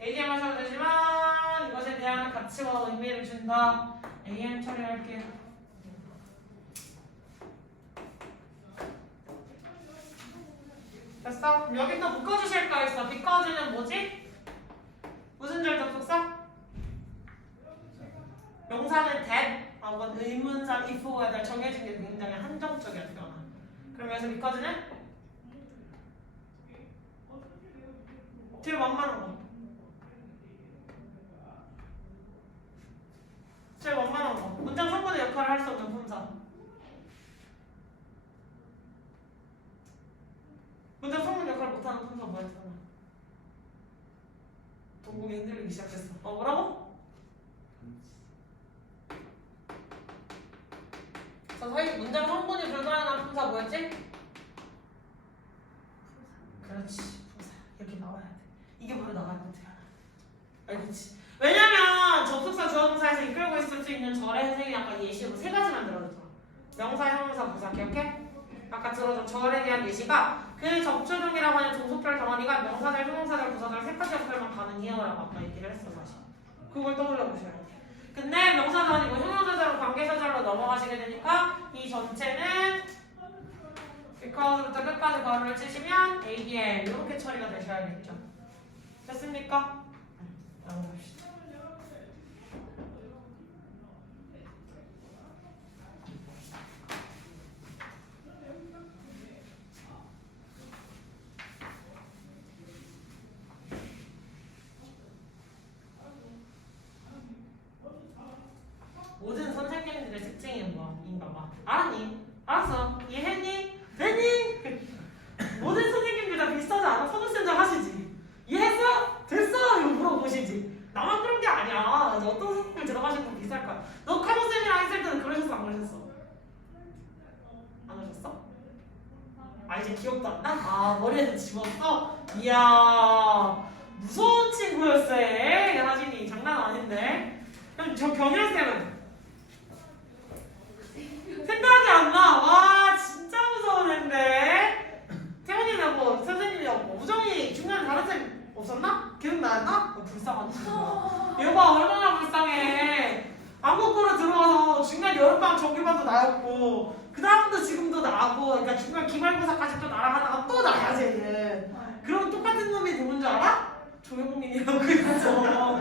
ADM 하셔도 되지만 이것에 대한 가치와 의미를 준다. AM 처리할게요. 됐어? 그럼 여기 또 묶어주실 거 있어. because는 뭐지? 무슨 절 접속사? 명사는 that, 혹은 의문사 if, whether 정해진 게 굉장히 한정적이야. 그럼 여기서 because는? 제일 만만한 거. 제일 만만한 거. 문장 성분의 역할을 할 수 없는 품사. 문장 성분 역할을 못하는 품사 뭐였잖아. 동공이 흔들리기 시작했어. 뭐라고? 자, 사이 문장 성분이 불가능한 품사 뭐였지? 그렇지. 품사. 이렇게 나와야 돼. 이게 바로 나가야 돼. 알겠지? 왜냐면 접속사 주어동사에서 이끌고 있을 수 있는 절의 선생님이 아까 예시로 3가지만 들어줬잖아. 명사, 형용사, 부사 기억해? 아까 들어준 절에 대한 예시가 그 접초등이라고 하는 종속절 덩어리가 명사절, 형용사절, 부사절 3가지 역할만 가능해요라고 아까 얘기를 했어. 사실 그걸 떠올려 보셔야 돼. 근데 명사도 아니고 형용사절로 관계사절로 넘어가시게 되니까 이 전체는 because부터 끝까지 괄호를 치시면 ADM 이렇게 처리가 되셔야겠죠. 됐습니까? 넘어갑시다. 모든 선생님들의 특징이 뭐인가 봐. 알았니? 알았어. 이해했니? 됐니? 모든 선생님들 다 비슷하지 않아? 선생님들 하시지? 이해했어? 됐어? 이거 물어보시지. 나만 그런 게 아니야. 어떤 선생님들 들어가실 건 비슷할 거야. 너 카노쌤이랑 했을 때는 그러셨어? 안 그러셨어? 안 하셨어? 이제 기억도 안 나? 머리에서 지웠어? 이야 무서운 친구였어 얘. 하진이 장난 아닌데. 그럼 저 경현쌤은? 생각이 안 나. 와 진짜 무서운 애인데. 태훈이는 뭐 선생님이랑 뭐 우정이 중간에 다른 쌤 없었나? 기억나나? 불쌍한 친구야. 얘 봐 얼마나 불쌍해. 안목구로 들어와서 중간 여름방 정규반도 나였고 그 다음도 지금도 나고 그러니까 중간 기말고사까지 또 나랑 하다가 또 나야 쟤는. 그럼 똑같은 놈이 누군 줄 알아? 조용민이라고 있어.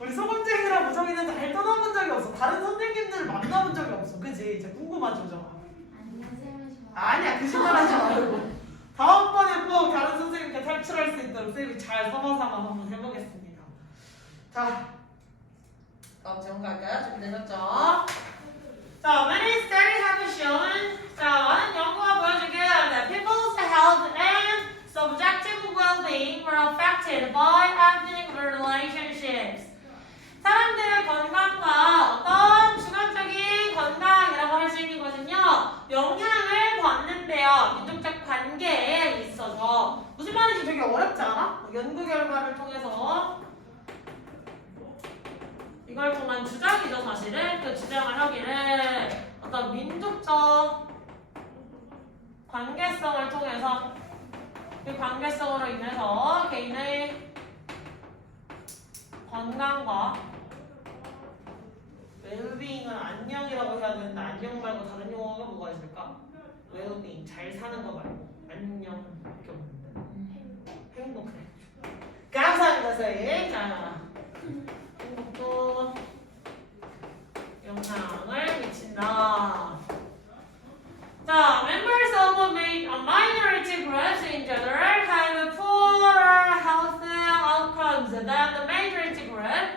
우리 소금쟁이랑 우정이는 잘 떠나본 적이 없어. 다른 선생님들 만나본 적이 없어. 그지? 이제 궁금하죠, 우정아? 아니야, 그 짓말 하지 말고. 다음번에 꼭 다른 선생님께 탈출할 수 있도록 선생님이 잘 서머서만 한번 해보겠습니다. 자, 다음 질문 갈까요? 준비되셨죠? 자, many studies have shown. 자, 많은 연구가 보여주길 that people's health and subjective well-being were affected by ethnic relationships. 사람들의 건강과 어떤 주관적인 건강이라고 할 수 있는 것은요 영향을 받는데요 민족적 관계에 있어서. 무슨 말인지 되게 어렵지 않아? 연구 결과 걸 통해서 이걸 통한 주장이죠 사실은. 그 주장을 하기를 어떤 민족적 관계성을 통해서 그 관계성으로 인해서 개인의 건강과 웰빙은 안녕이라고 해야 되는데 안녕 말고 다른 용어가 뭐가 있을까? 웰빙 잘 사는 거 말고 안녕 이렇게 없는데 행복해. 감사합니다 선생님. 자 행복도 영향을 미친다. 자, members of a minority groups in general have poorer health outcomes than the majority group.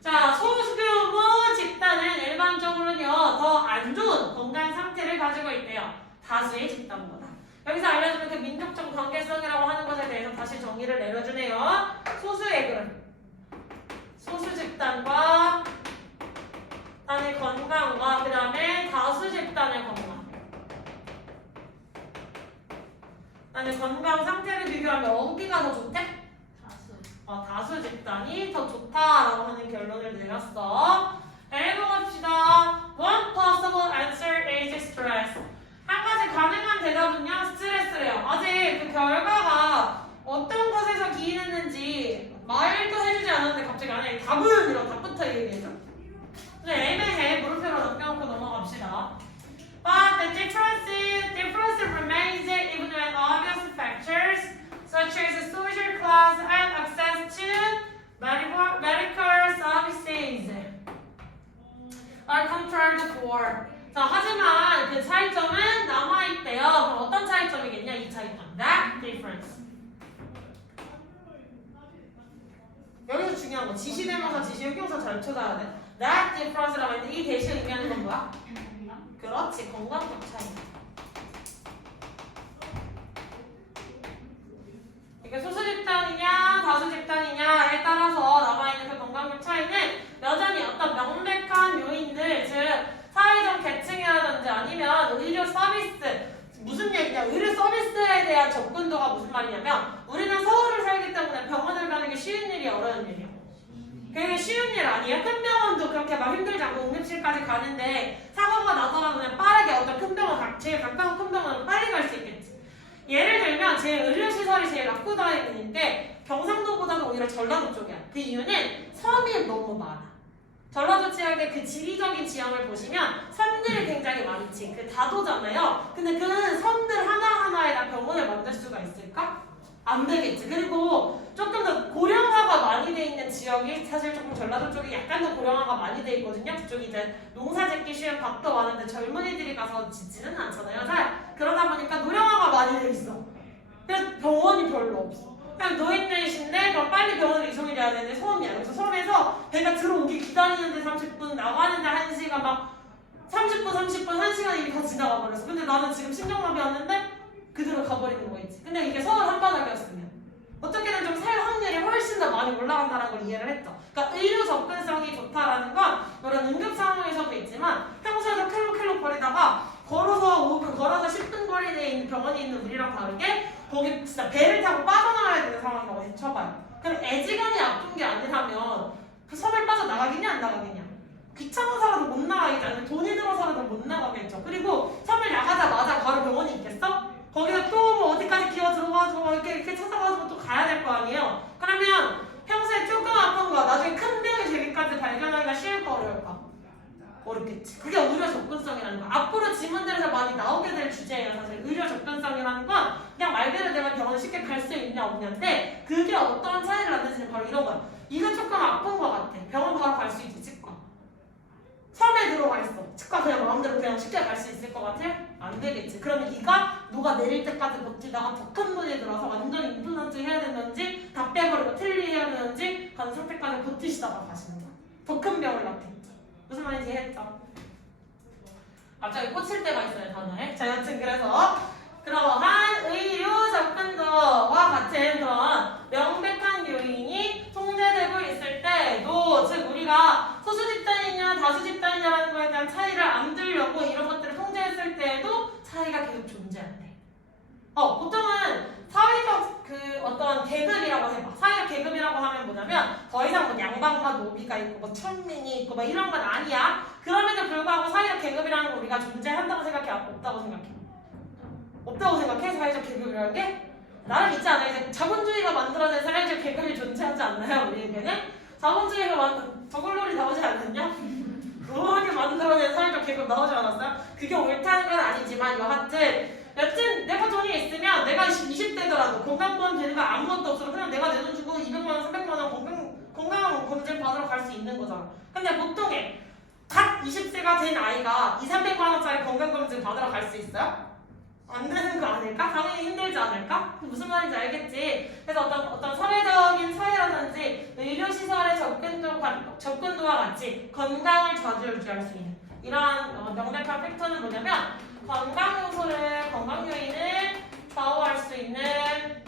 자, 소규모 집단은 일반적으로는요 더 안 좋은 건강 상태를 가지고 있대요. 다수의 집단보다. 여기서 알려주는 그 민족적 관계성이라고 하는 것에 대해서 다시 정의를 내려주네요. 소수의 그룹, 소수 집단과 단의 건강과 그 다음에 다수 집단의 건강. 단의 건강 상태를 비교하면 어디가 더 좋대? 다수 집단이 더 좋다라고 하는 결론을 내렸어. 읽어봅시다. One possible answer is stress. 한 가지 가능한 대답은요, 스트레스래요. 아직 그 결과가 어떤 것에서 기인했는지 말도 해주지 않았는데 갑자기 안에 답은 이런 답부터 얘기해줘. 네, 애매해. 물음표로 남겨놓고 넘어갑시다. But the difference remains even when obvious factors such as social class and access to medical services are controlled for. 자, 하지만 그 차이점은 남아있대요. 그럼 어떤 차이점이겠냐? 이 차이점. That difference. 여기서 중요한 거. 지시대명사, 지시역경사 잘 찾아야 돼. That difference라고 했는데 이 대신 의미하는 건 뭐야? 그렇지. 건강적 차이. 이게 소수 집단이냐 다수 집단이냐에 따라서 남아있는 그 건강적 차이는 여전히 어떤 명백한 요인들, 즉 사회적 계층이라든지 아니면 의료 서비스, 무슨 얘기냐, 의료 서비스에 대한 접근도가 무슨 말이냐면 우리는 서울을 살기 때문에 병원을 가는 게 쉬운 일이 어려운 일이야. 그게 쉬운 일 아니야. 큰 병원도 그렇게 막 힘들지 않고 응급실까지 가는데 사고가 나더라도 그냥 빠르게 어떤 큰 병원, 제일 가까운 큰 병원은 빨리 갈 수 있겠지. 예를 들면 제 의료시설이 제일 낙후다에 있는 게 경상도보다는 오히려 전라도 쪽이야. 그 이유는 섬이 너무 많아. 전라도 지역의 그 지리적인 지형을 보시면 섬들이 굉장히 많지. 그 다도잖아요. 근데 그 섬들 하나하나에다 병원을 만들 수가 있을까? 안 되겠지. 그리고 조금 더 고령화가 많이 돼 있는 지역이 사실 조금 전라도 쪽이 약간 더 고령화가 많이 돼 있거든요. 그쪽이 이제 농사 짓기 쉬운 밭도 많은데 젊은이들이 가서 짓지는 않잖아요. 잘 그러다 보니까 노령화가 많이 돼 있어. 그래서 병원이 별로 없어. 그냥 노인네이신데 그럼 빨리 병원을 이송을 해야 되는데 섬이야. 그래서 섬에서 배가 들어오기 기다리는데 30분, 나가는데 1시간, 막 30분, 1시간 일이 다 지나가 버렸어. 근데 나는 지금 신경마비 왔는데 그대로 가버리는 거 있지. 근데 이게 서울 한바닥이었으면 어떻게든 좀 살 확률이 훨씬 더 많이 올라간다는 걸 이해를 했죠. 그러니까 의료 접근성이 좋다라는 건 이런 응급 상황에서도 있지만 평소에도 킬로 거리다가 걸어서 10분 거리에 있는 병원이 있는 우리랑 다르게 거기 진짜 배를 타고 빠져나가야 되는 상황이라고 쳐봐요. 그럼 애지간히 아픈 게 아니라면 그 섬을 빠져나가겠냐 안 나가겠냐? 귀찮아서라도 못 나가겠지. 아니면 돈이 들어서라도 못 나가겠죠. 그리고 섬을 나가자마자 바로 병원이 있겠어? 거기서 또 뭐 어디까지 기어 들어가서 이렇게 찾아가서 또 가야 될 거 아니에요? 그러면 평소에 조금 아픈 거 나중에 큰 병이 되기까지 발견하기가 쉬울까 어려울까? 어렵겠지. 그게 의료 접근성이라는 거. 앞으로 지문들에서 많이 나오게 될 주제예요. 사실 의료 접근성이라는 건 그냥 말 그대로 내가 병원에 쉽게 갈 수 있냐 없냐인데 그게 어떤 차이를 만드는지는 바로 이런 거야. 이거 조금 아픈 거 같아. 병원 바로 갈 수 있지. 치과. 섬에 들어가 있어. 치과 그냥 마음대로 그냥 쉽게 갈 수 있을 것 같아? 안 되겠지. 그러면 이가 누가 내릴 때까지 버티다가 더 큰 문이 들어서 완전 임플란트 해야 되는지 다 빼버리고 틀리해야 되는지 가는 상태까지 버티시다가 가시는 거야. 더 큰 병을 낳겠죠. 무슨 말인지 이해했죠? 갑자기 꽂힐 때가 있어요, 단어에. 자, 여튼 그래서 그러한 의료 접근도와 같은 그런 명백한 요인이 통제되고 있을 때도, 즉 우리가 소수 집단이냐 다수 집단이냐라는 거에 대한 차이를 안 두려고 이런 것들을 통제했을 때에도 차이가 계속 존재한대. 보통은 사회적 그 어떤 계급이라고 해봐. 사회적 계급이라고 뭐냐면 더 이상 뭐 양반과 노비가 있고 뭐 천민이 있고 막 이런 건 아니야. 그럼에도 불구하고 사회적 계급이라는 거 우리가 존재한다고 생각해? 없다고 생각해? 없다고 생각해? 사회적 계급이라는 게? 나는 있지 않아요. 이제 자본주의가 만들어낸 사회적 계급이 존재하지 않나요? 우리에게는? 자본주의가 저글놀이 나오지 않았냐? 노하게 만들어낸 사회적 계급 나오지 않았어요? 그게 옳다는 건 아니지만 여튼 내가 돈이 있으면 내가 20대더라도 건강보험 되는 거 아무것도 없어도 그냥 내가 내 돈 주고 200만 원, 300만 원 건강 검진 받으러 갈 수 있는 거잖아. 근데 보통에 갓 20세가 된 아이가 200~300만 원짜리 건강 검진 받으러 갈 수 있어요? 안 되는 거 아닐까? 당연히 힘들지 않을까? 무슨 말인지 알겠지? 그래서 어떤 사회적인 차이라든지 의료시설의 접근도와 같이 건강을 좌지우지할 수 있는 이러한 명백한 팩터는 뭐냐면 건강 요인을 좌우할 수 있는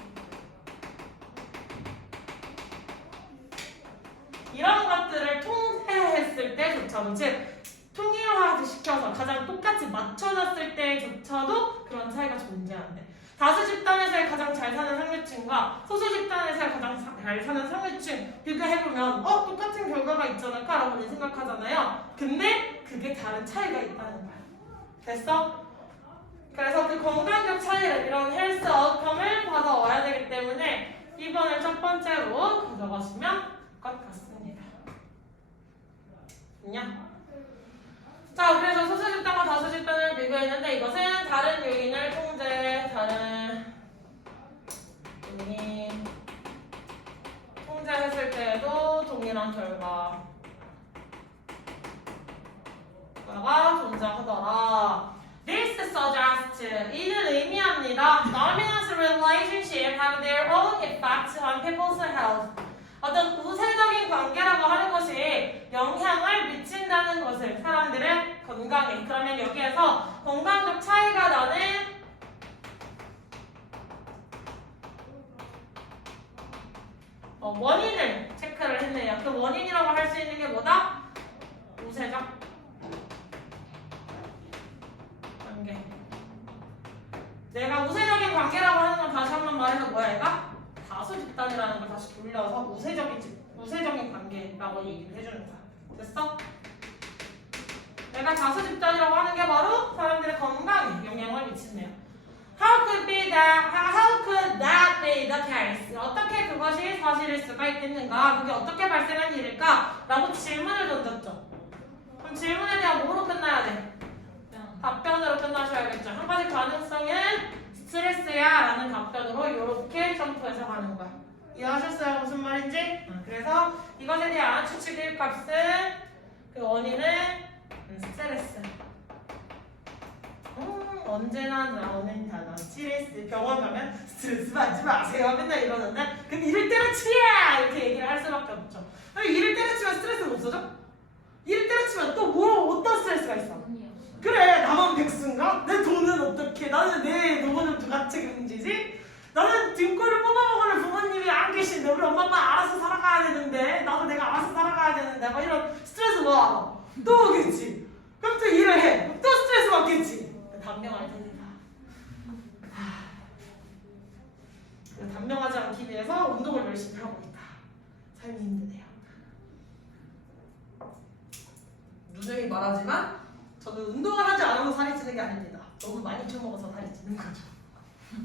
이런 것들을 통제했을 때조차도 즉 통일화시켜서 가장 똑같이 맞춰놨을 때조차도 그런 차이가 존재한대. 다수 집단에서의 가장 잘 사는 상류층과 소수 집단에서의 가장 잘 사는 상류층 비교해보면 똑같은 결과가 있지 않을까라고 생각하잖아요. 근데 그게 다른 차이가 있다는 거야. 됐어? 그래서 그 건강적 차이를 이런 헬스 아웃컴을 받아와야 되기 때문에 2번을 첫 번째로 가져가시면 될 것 같습니다. 됐냐? 자, 그래서 소수 집단과 다수 집단을 비교했는데 이것은 다른 요인을 통제했을 때에도 동일한 결과가 존재하더라. This suggests 이는 의미합니다. Dominance relationship have their own effects on people's health. 어떤 우세적인 관계라고 하는 것이 영향을 미친다는 것을 사람들의 건강에 그러면 여기에서 건강적 차이가 나는 원인을 체크를 했네요. 그 원인이라고 할 수 있는 게 뭐다? 우세적 관계. 내가 우세적인 관계라고 하는 건 다시 한번 말해서 뭐야 얘가? 다수 집단이라는 걸 다시 돌려서 우세적인 관계라고 얘기를 해주는 거야. 됐어? 내가 다수 집단이라고 하는 게 바로 사람들의 건강에 영향을 미친대요. How could that be the case? 어떻게 그것이 사실일 수가 있겠는가? 그게 어떻게 발생한 일일까? 라고 질문을 던졌죠. 그럼 질문에 대한 뭐로 끝나야 돼? 답변으로 끝나셔야겠죠. 한 가지 가능성은 스트레스야 라는 답변으로 이렇게 점프해서 가는 거야. 이해하셨어요? 무슨 말인지? 그래서 이것에 대한 추측의 값은 그 원인은 스트레스. 언제나 나오는 단어 스트레스. 병원 가면 스트레스 받지 마세요 맨날 이러는데 그럼 이를 때려치야 이렇게 얘기를 할 수밖에 없죠. 그럼 이를 때려치면 스트레스는 없어져? 이를 때려치면 또 어떤 스트레스가 있어? 그래 나만 백수인가? 내 돈은 어떻게? 나는 내 노후는 누가책 문제지? 나는 등골을 뽑아먹을 부모님이 안 계신데 우리 엄마 아빠 알아서 살아가야 되는데 나도 내가 알아서 살아가야 되는데 막 이런 스트레스 뭐 또 오겠지. 그럼 또 일을 해. 또 스트레스 받겠지. 단명할 테니까. 단명하지 않기 위해서 운동을 열심히 하고 있다. 삶이 힘드네요. 누누이 말하지만 저는 운동을 하지 않아서 살이 찌는 게 아닙니다. 너무 많이 처먹어서 살이 찌는 거죠.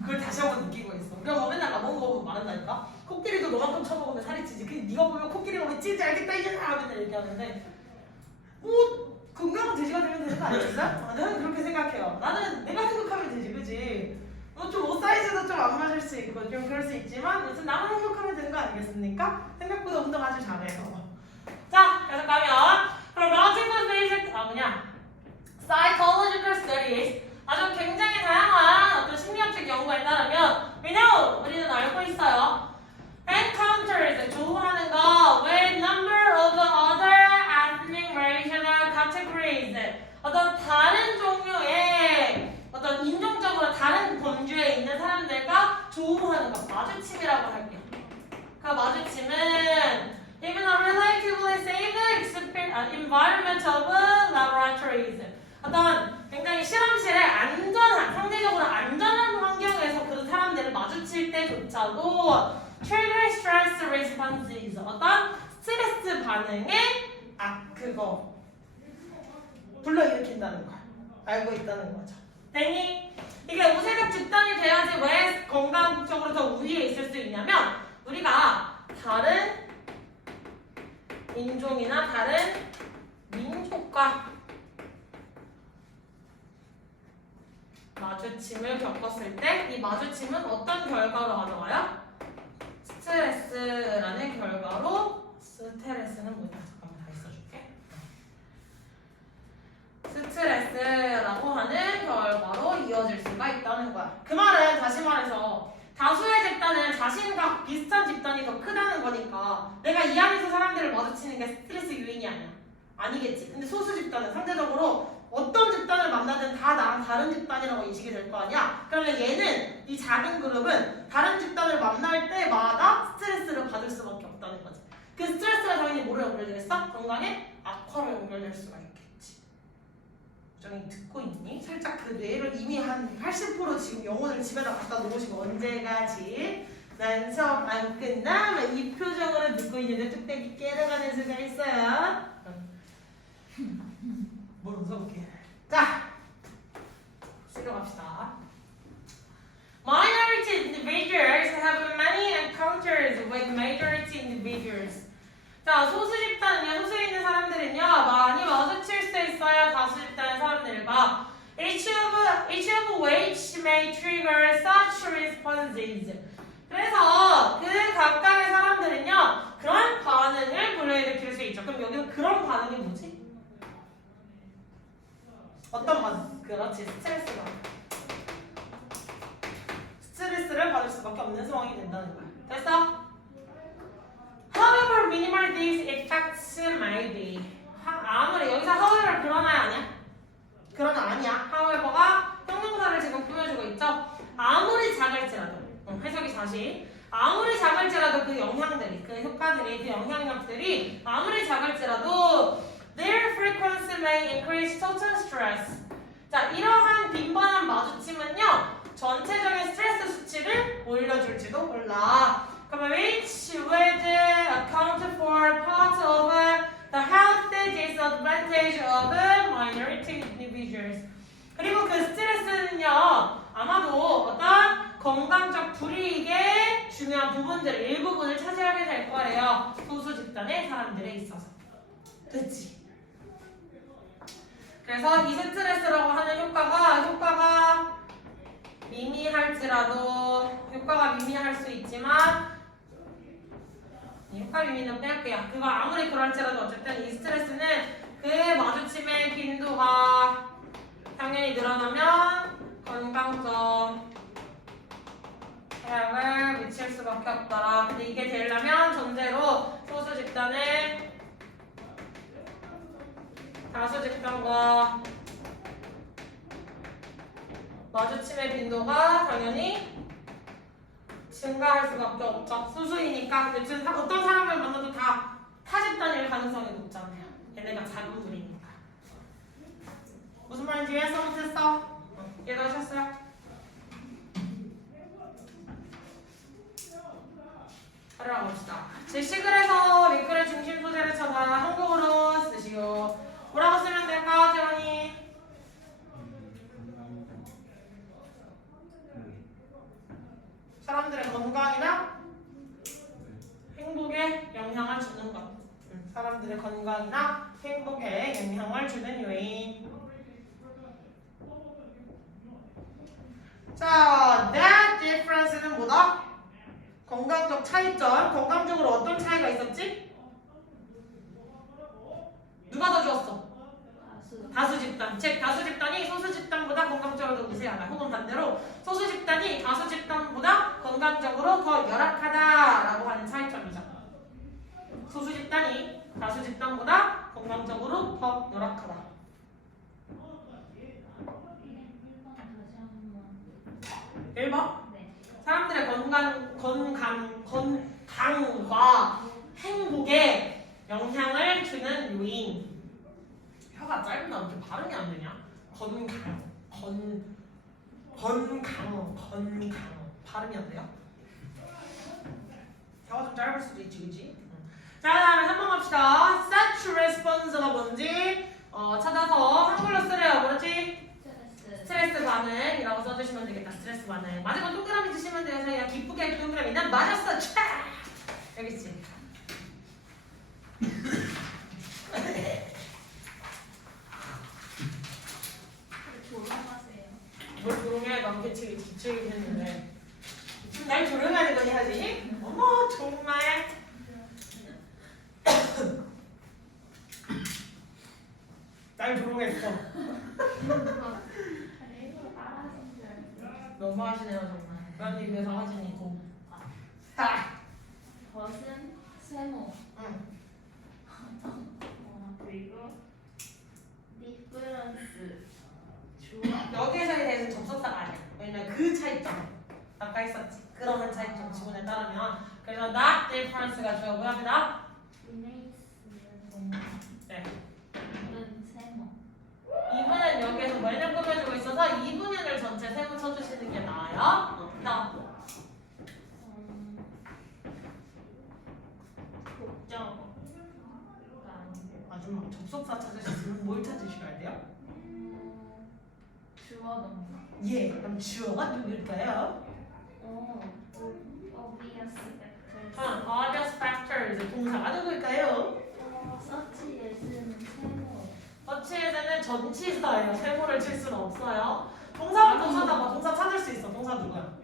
그걸 다시 한번 느끼고 있어. 우리 엄마 맨날 나먹은 거 보면 말한다니까? 코끼리도 너만큼 처먹으면 살이 찌지. 네가 보면 코끼리 먹으면 찌지 알겠다 이제나 맨날 얘기하는데 건강한 돼지가 되면 되는 거 아니겠어요? 나는 그렇게 생각해요. 나는 내가 행복하면 되지, 그지? 좀 옷 사이즈도 좀 안 맞을 수 있고 좀 그럴 수 있지만 무슨 나만 행복하면 되는 거 아니겠습니까? 생각보다 운동 아주 잘해요. 자, 계속 가면 그럼 multiple basic psychological studies 아주 굉장히 다양한 어떤 심리학적 연구에 따르면 we know 우리는 알고 있어요. encounters 조우하는 거 with number of other ethnic regional categories 어떤 다른 종류의 어떤 인종적으로 다른 범주에 있는 사람들과 조우하는 거 마주침이라고 할게요. 그 마주침은 even a relatively safe environment of laboratories 어떤 굉장히 실험실에 상대적으로 안전한 환경에서 그 사람들을 마주칠 때조차도 trigger stress responses. 어떤 스트레스 반응에 그거 불러일으킨다는 걸 알고 있다는 거죠. 땡이. 이게 우세적 집단이 돼야지 왜 건강적으로 더 우위에 있을 수 있냐면 우리가 다른 인종이나 다른 민족과 마주침을 겪었을 때 이 마주침은 어떤 결과로 가져와요? 스트레스라는 결과로. 스트레스는 뭐냐? 잠깐만 다시 써줄게. 스트레스라고 하는 결과로 이어질 수가 있다는 거야. 그 말은 다시 말해서 다수의 집단은 자신과 비슷한 집단이 더 크다는 거니까 내가 이 안에서 사람들을 마주치는 게 스트레스 요인이 아니야. 아니겠지. 근데 소수 집단은 상대적으로 어떤 집단을 만나든 다 나랑 다른 집단이라고 인식이 될 거 아니야? 그러면 얘는, 이 작은 그룹은 다른 집단을 만날 때마다 스트레스를 받을 수밖에 없다는 거지. 그 스트레스가 당연히 뭐로 연결되겠어? 건강에 악화로 연결될 수가 있겠지. 정이 듣고 있니? 살짝 그 뇌를 이미 한 80% 지금 영혼을 집에다 갖다 놓으시고 언제까지? 난 수업 안 끝나? 막 이 표정으로 듣고 있는데 뚝배기 깨려가는 수가 있어요. 뭘 웃어볼게. 자, 쓰러 갑시다. Minority individuals have many encounters with majority individuals. 자, 소수 집단은요, 소수에 있는 사람들은요, 많이 마주칠 수 있어요. 다수 집단의 사람들과. Each of which may trigger such responses. 그래서 그 각각의 사람들은요, 그런 반응을 불러일으킬 수 있죠. 그럼 여기는 그런 반응이 뭐지? 어떤 반응? 그렇지, 스트레스가. 스트레스를 받을 수밖에 없는 상황이 된다는 거야. 됐어? However minimal these effects may be. 아무리 여기서 however 그러나야 아니야? 그러나 아니야. however가 형용사를 지금 꾸며주고 있죠. 아무리 작을지라도 해석이 다시 아무리 작을지라도 그 영향들이, 그 효과들이, 그 영향력들이 아무리 작을지라도 their frequency may increase total stress. 자, 이러한 빈번한 마주침은요 전체적인 스트레스 수치를 올려줄지도 몰라. 그러면 which would account for part of the health disadvantage of minority individuals. 그리고 그 스트레스는요 아마도 어떤 건강적 불이익의 중요한 부분들 일부분을 차지하게 될 거예요. 소수 집단의 사람들에 있어서. 됐지? 그래서 이 스트레스라고 하는 효과가 미미할지라도 효과가 미미할 수 있지만 효과 미미는 뺄게요. 그거 아무리 그럴지라도 어쨌든 이 스트레스는 그 마주침의 빈도가 당연히 늘어나면 건강적 영향을 미칠 수밖에 없더라. 근데 이게 되려면 전제로 소수 집단의 다수 집단과 마주침의 빈도가 당연히 증가할 수밖에 없죠. 소수이니까. 근데 어떤 사람을 만나도 다 타집단일 가능성이 높잖아요. 얘네가 작은 무리니까. 무슨 말인지 이해했어? 못했어? 이해하셨어요? 따라가 봅시다. 제식을 해서 밑글의 중심 소재를 찾아 한국어로 쓰시오. 뭐라고 쓰면 될까, 재원이? 사람들의 건강이나 행복에 영향을 주는 것. 사람들의 건강이나 행복에 영향을 주는 요인. 자, that difference는 뭐다? 건강적 차이점. 건강적으로 어떤 차이가 있었지? 누가 더 좋았어? 다수 집단. 즉 다수 집단이 소수 집단보다 건강적으로 더 우세하다. 혹은 반대로 소수 집단이 다수 집단보다 건강적으로 더 열악하다라고 하는 차이점이죠. 소수 집단이 다수 집단보다 건강적으로 더 열악하다. 1번. 사람들의 건강과 행복에 영향을 주는 요인. 혀가 짧나 이렇게 발음이 안 되냐? 건강 발음이 안 돼요? 대화 좀 짧을 수도 있지, 그치? 자, 다음에 3번 갑시다. Such response가 뭔지 찾아서 한글로 쓰래요. 뭐였지? 스트레스 반응이라고 써주시면 되겠다. 스트레스 반응. 마지막 동그라미 주시면 돼요. 저희가 기쁘게 동그라미. 난 맞았어. 촤! 여기 있지. 조용하세요. 뭘 조용해? 난 기치기 했는데. 날 조용하는 거니 하지? 어머 정말. 날 조용했어. 너무 하시네요 정말. 그런 입에서 하시니고. 자. 벗은 세모. 응. 그리고 디프런스. 여기에서에 대해서 접속사가 아니야. 왜냐면 그 차이점. 아까 했었지. 그러한 차이점 지문에 따르면. 그래서 not difference가 주어고요. 그다음. 네. 세모. 이분은 여기에서 원래 꾸며주고 있어서 이분연을 전체 세모 쳐주시는 게 나아요. 그다음. 복잡. 아줌마 접속사 찾으셨으면 뭘 찾으셔야 돼요? 주어 동사. 예, 그럼 주어가 누굴까요? obvious factors. obvious factors 동사가 누굴까요? 서치에서는 세모. 서치에서는 전치사예요. 세모를 칠 수는 없어요. 동사부터 찾아봐. 동사 찾을 수 있어. 동사 누구야?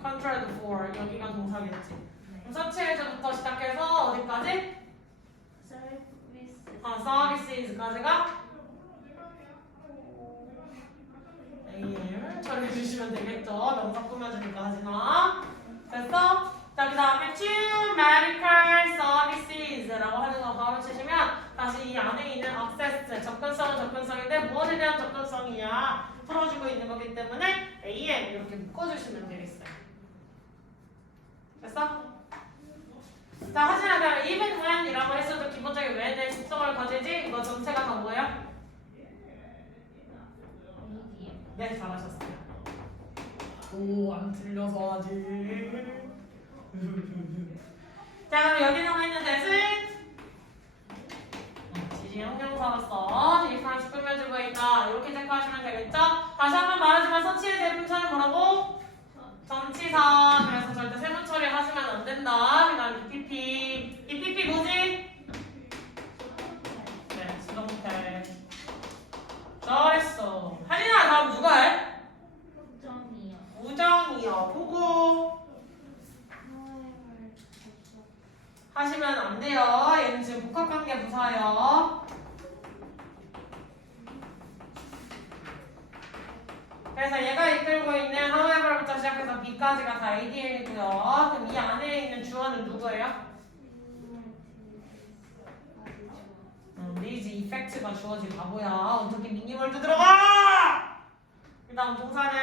controlled for 여기가 동사겠지. 그럼 서치에서부터 시작해서 어디까지? services까지가 A를 처리해 주시면 되겠죠. 명사 꾸며주니까 하지마. 됐어? 자, 그 다음에 to medical services라고 하는 거 바로 치시면 다시 이 안에 있는 access, 접근성은 접근성인데 무엇에 대한 접근성이냐 풀어주고 있는 거기 때문에 AM 이렇게 묶어주시면 되겠어요. 됐어? 자, 하지만 그럼 even when이라고 했어도 기본적인 when의 속성을 가지지 이거 전체가 다 뭐예요? 네, 잘하셨어요. 오, 안 틀려서 아직. 자, 그럼 여기 나와 있는 대신 지지 형용사로서 difference 꾸며주고 있다. 이렇게 체크하시면 되겠죠? 다시 한번 말하지만 서치의 대명사는 뭐라고? 전치사. 그래서 절대 세무 처리 하시면 안 된다. 그 다음 EPP. EPP 뭐지? 네, 수동태. 잘했어. 하진아, 다음 누가 해? 우정이요. 우정이요. 보고 하시면 안 돼요. 얘는 지금 복합관계 부사예요. 그래서 얘가 이끌고 있는 however부터 시작해서 B까지가 다 ADL이고요. 그럼 이 안에 있는 주어는 누구예요? these effects가 주어지 바보야. 어떻게 미니멀드 들어가? 그 다음 동사는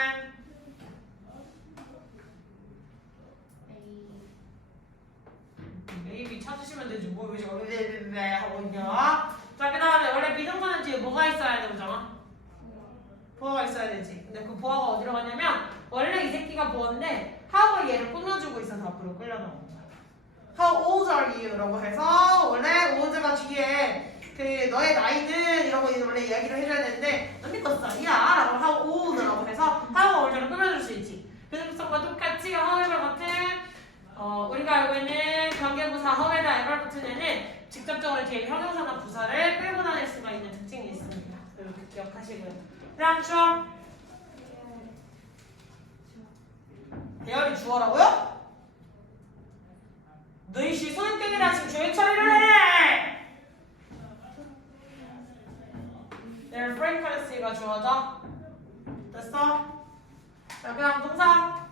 maybe 찾으시면 되지. 뭘 왜 저래 하고 있냐? 자, 그 다음에 원래 비동사는 뒤에 뭐가 있어야 돼, 보잖아. 보어가 있어야 되지. 근데 그 보어가 어디로 가냐면 원래 이 새끼가 보어인데 how가 얘를 꾸며주고 있어서 앞으로 끌려나온 거야. How old are you? 라고 해서 원래 old가 뒤에 그 너의 나이는 이런 거 원래 이야기를 해줘야 되는데 넌 몇 살이야? 라고 how old라고 해서 how old를 꾸며줄 수 있지. 그 특성과 똑같이 however 같은 우리가 알고 있는 관계부사 how에다 ever 붙은 애는 직접적으로 뒤에 형용사나 부사를 끌고 다닐 수가 있는 특징이 있습니다. 이렇게 기억하시고요. 그 다음 주어. 대열이 주어라고요? 너희씨 손땡이라 지금 조회 처리를 해! Their frequency가 주어져. 됐어? 자, 그 다음 동사.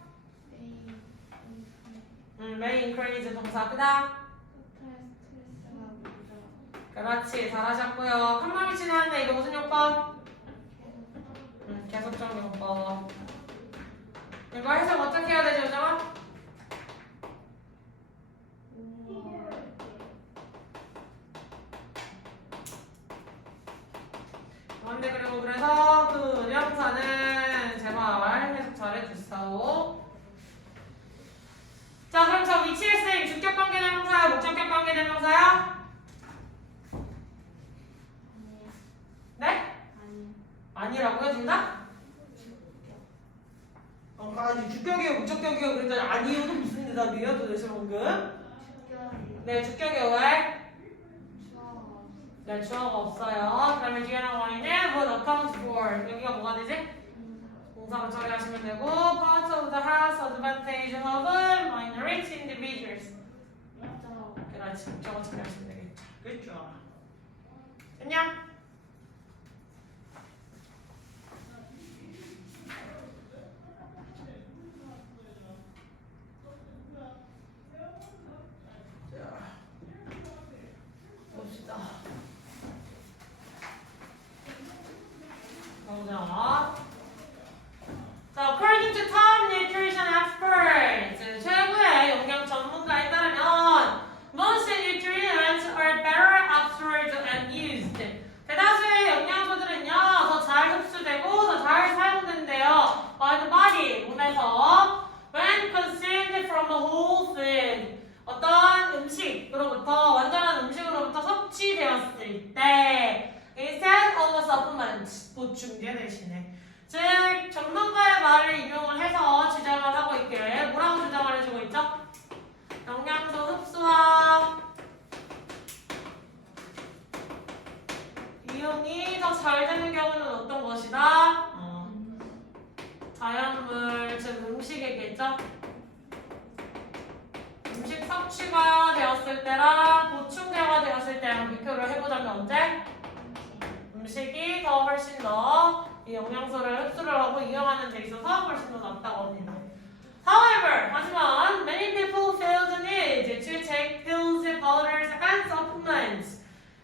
may increase 동사. 그 다음. 그렇지, 잘하셨고요. 한 번이 지나는데 이거 무슨 요법? 계속적 요법. 이거 해석 어떻게 해야 되죠, 요정아? 근데 그리고 그래서 그 명사는 제발 아니라고요, 둘 다? 아니 주격이요, 목적격이요 그랬더니 아니요는 무슨 대답이에요, 도대체 방금? 네, 주격이요. 왜? 네, 주어가 없어요. 그러면 뒤에 나와 있는 would account for 여기가 뭐가 되지? 동사로 처리하시면 되고 part of the house advantage of minority individuals. 그렇지, 목적어 처리하시면 되겠죠. 그렇죠. 됐냐? 봅시다. 자, according to top nutrition experts, 최고의 영양 전문가에 따르면 most nutrients are better absorbed and used. 대다수의 영양소들은요, 더 잘 흡수되고 더 잘 사용된대요. by the body, 몸에서 when consumed from a whole food. 어떤 음식으로부터 완전한 음식으로부터 섭취되었을 때 instead of a supplement 보충제 대신에 즉 전문가의 말을 인용을 해서 주장을 하고 있기를 뭐라고 주장을 해주고 있죠? 영양소 흡수와 이용이 더 잘 되는 경우는 어떤 것이다? 자연물 즉 음식이겠죠? 음식 섭취가 되었을 때랑 보충제가 되었을 때랑 비교를 해보자면 언제? 음식이 더 훨씬 더 이 영양소를 흡수를 하고 이용하는 데 있어서 훨씬 더 낫다고 합니다. However, 하지만 many people feel the need to take pills, powders, and supplements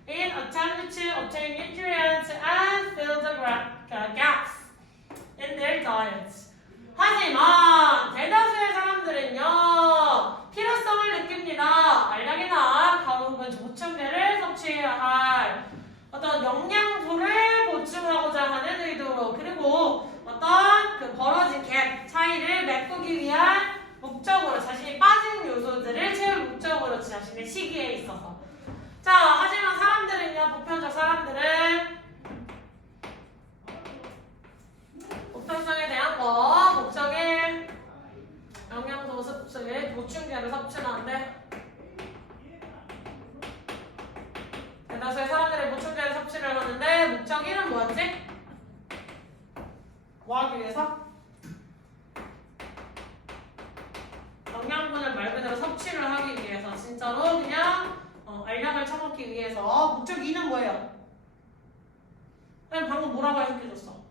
in attempt to obtain nutrients and fill the gaps in their diets. 하지만 대다수의 사람들은요 필요성을 느낍니다. 알약이나 가루 혹은 보충제를 섭취해야 할 어떤 영양소를 보충하고자 하는 의도로 그리고 어떤 그 벌어진 갭 차이를 메꾸기 위한 목적으로 자신이 빠진 요소들을 채울 목적으로 자신의 시기에 있어서 자 하지만 사람들은요 보편적 사람들은 보편성에 대한 거 목적인 영양소 섭취 보충제를 섭취하는데 대다수의 사람들이 보충제를 섭취를 하는데 목적 1은 뭐였지? 뭐 하기 위해서? 영양분을 말 그대로 섭취를 하기 위해서 진짜로 그냥 알약을 처먹기 위해서 목적 2는 뭐예요? 그냥 방금 뭐라고 해석해줬어?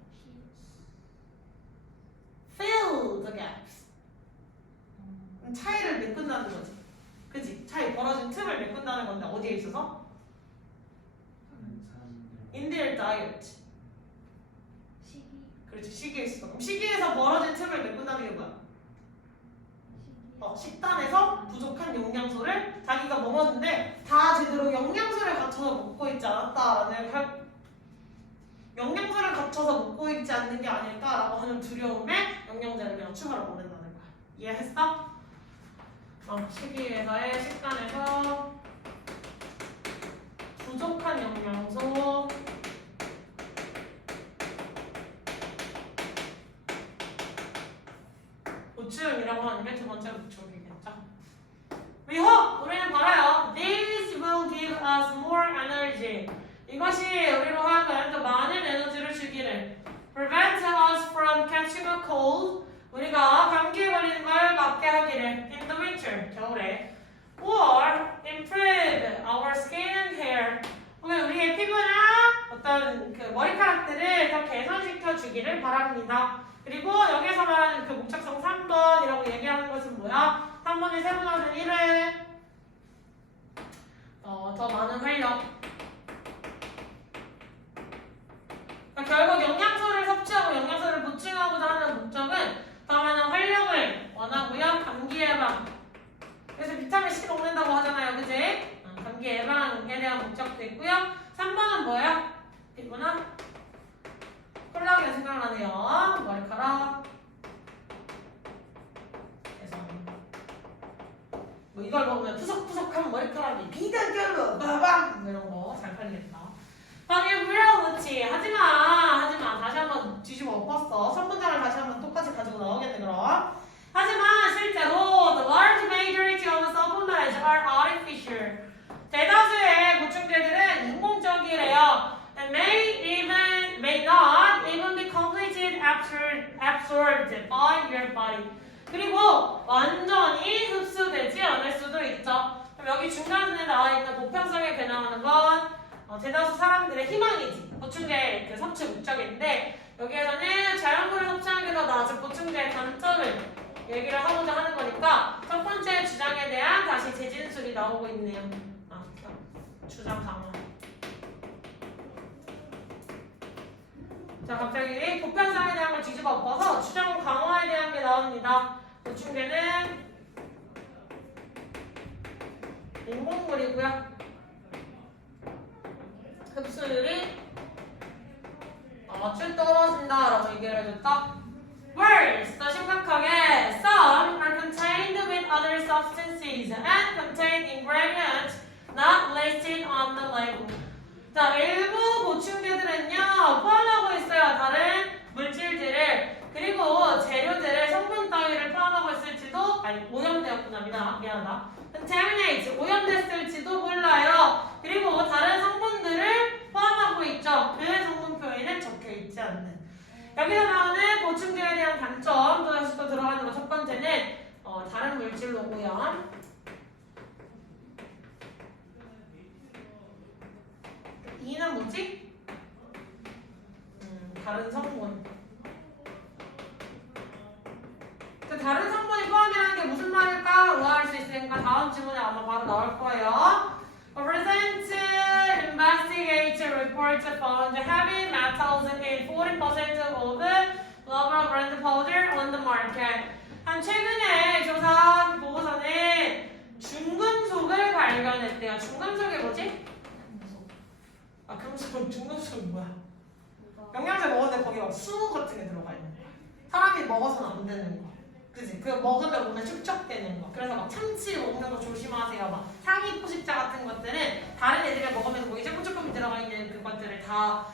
Fill the gaps 차이를 메꾼다는 거지 그치? 차이 벌어진 틈을 메꾼다는 건데 어디에 있어서? In their diet. 그렇지 시기에 있어. 그럼 시기에서 벌어진 틈을 메꾼다는 게 뭐야? 식단에서 부족한 영양소를 자기가 먹었는데 다 제대로 영양소를 갖춰서 먹고 있지 않았다라는 영양소를 갖춰서 먹고 있지 않는 게 아닐까라고 하는 두려움에 영양제를 그냥 추가로 먹는다는 거야. 이해했어? 시기에서의 식단에서 부족한 영양소 보충이라고 하는 게 두 번째 목적이겠죠. We hope 우리는 바라요. This will give us more energy. 이것이 우리로 하여금 더 많은 에너지를 주기를. Prevent us from catching a cold. 우리가 감기에 걸리는 걸 막게 하기를. In the winter 겨울에. Or improve our skin and hair. 혹은 우리의 피부나 어떤 그 머리카락들을 더 개선시켜 주기를 바랍니다. 그리고 여기서 말하는 그 목적성 3번이라고 얘기하는 것은 뭐야? 3번에 세분화된 1은 더 많은 활력. 그러니까 결국 영양소를 섭취하고 영양소를 보충하고자 하는 목적은 더 많은 활력을 원하고요. 감기 예방. 그래서 비타민C 먹는다고 하잖아요. 그지? 감기 예방에 대한 목적도 있고요. 3번은 뭐예요? 피부나? 콜라겐 생각나네요. 머리카락. 그래서 뭐 이걸 먹으면 푸석푸석한 머리카락이 비단결로 빠밤 이런 거 잘 팔리겠다. 방해부러우치 하지마 다시 한번 absorbed by your body. 그리고 완전히 흡수되지 않을 수도 있죠. 그럼 여기 중간에 나와 있는 보편성에 배나오는 건 대다수 사람들의 희망이지. 보충제 그 섭취 목적인데 여기에서는 자연물을 섭취하는 게 더 나아서 보충제의 단점을 얘기를 하고자 하는 거니까 첫 번째 주장에 대한 다시 재진술이 나오고 있네요. 주장 강화. 자, 갑자기 보편성에 대한 걸 뒤집어 엎어서 주장 강화에 대한 게 나옵니다. 보충제는 인공물이고요. 흡수율이 아주 떨어진다라고 얘기를 해줬다. Worse, 더 심각하게 some are contained with other substances and contain ingredients not listed on the label. 자, 일부 보충제들은요 포함하고 있어요. 다른 물질들을 그리고 재료들을 성분 따위를 포함하고 있을지도 오염되었구나. 미안하다. contaminate 오염됐을지도 몰라요. 그리고 다른 성분들을 포함하고 있죠. 그 성분 표에는 적혀 있지 않는. 여기서 나오는 보충제에 대한 단점 또 다시 또 들어가는 거 첫 번째는 다른 물질로고요. 이는 뭐지? 다른 성분. 그 다른 성분이 포함이라는 게 무슨 말일까? 의아할 수 있으니까 다음 질문에 아마 바로 나올 거예요. A recent investigator report found heavy metals in 40% of global brand powder on the market. 한 최근에 조사 보고서는 중금속을 발견했대요. 중금속이 뭐지? 금속, 중금속이 뭐야? 영양제 먹었는데 거기 막 수모 같은 게 들어가 있는 거야. 사람이 먹어서는 안 되는 거. 그치? 그 먹으면 몸에 축적되는 거. 그래서 막 참치 먹는 거 조심하세요. 막 상위 포식자 같은 것들은 다른 애들이 먹으면서 거기 조금 들어가 있는 그것들을 다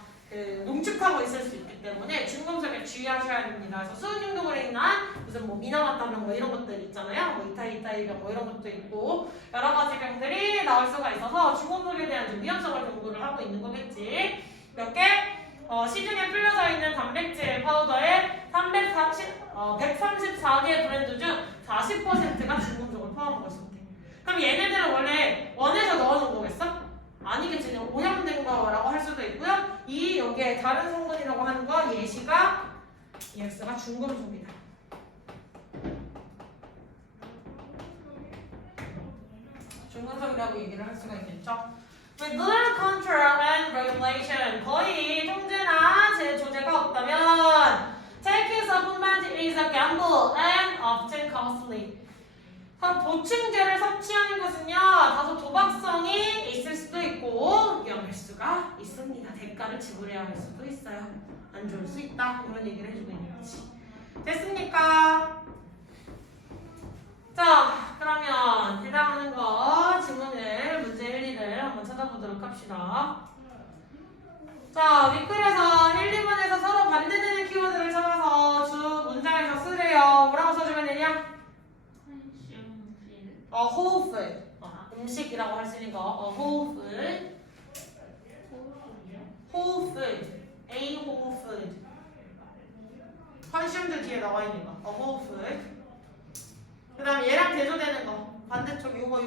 농축하고 있을 수 있기 때문에 중금속에 주의하셔야 됩니다. 그래서 수은 중독으로 인한 무슨 뭐 미나마타병 뭐 이런 것들 있잖아요. 뭐 이타이병 뭐 이런 것도 있고 여러 가지 병들이 나올 수가 있어서 중금속에 대한 좀 위험성을 연구를 하고 있는 거겠지. 몇 개? 시중에 풀려져 있는 단백질 파우더에 134개 브랜드 중 40%가 중금속을 포함하고 있었대. 그럼 얘네들은 원래 원에서 넣어놓은 거겠어? 아니겠지. 그냥 오염된 거라고 할 수도 있고요. 이 여기에 다른 성분이라고 하는 거 예시가 EX가 중금속이다. 중금속이라고 얘기를 할 수가 있겠죠. With little control and regulation, 거의 통제나 조제가 없다면 taking supplement is a gamble and often costly. 보충제를 섭취하는 것은요 다소 도박성이 있을 수도 있고 위험할 수가 있습니다. 대가를 지불해야 할 수도 있어요. 안 좋을 수 있다. 이런 얘기를 해주고 있는 거지. 됐습니까? 자, 그러면 해당하는 거 지문을 문제 1, 2를 한번 찾아보도록 합시다. 자, 윗글에서 1, 2번에서 서로 반대되는 키워드를 찾아서 주 문장에서 쓰래요. 뭐라고 써주면 되냐? whole food. 음식이라고 할 수 있는 거. whole food. whole food. a whole food. consumed 뒤에 나와 있는 거. whole food. 그 다음에 얘랑 대조되는 거 반대쪽 요거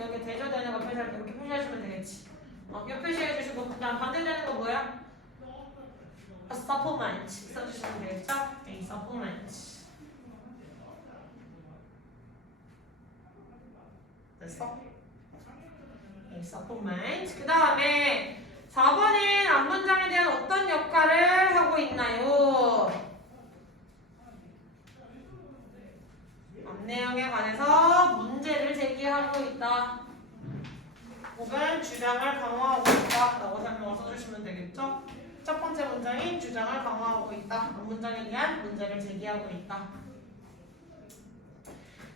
여기 대조되는 거 표시할 때 이렇게 표시해주면 되겠지. 요 표시해주시고 그 다음 반대되는 거 뭐야? A supplement 써주시면 되겠죠? A supplement. 됐어? A supplement. 그 다음에 4번은 앞문장에 대한 어떤 역할을 하고 있나요? 내용에 관해서 문제를 제기하고 있다. 혹은 주장을 강화하고 있다. 라고 설명을 써주시면 되겠죠? 첫 번째 문장이 주장을 강화하고 있다. 문장에 대한 문제를 제기하고 있다.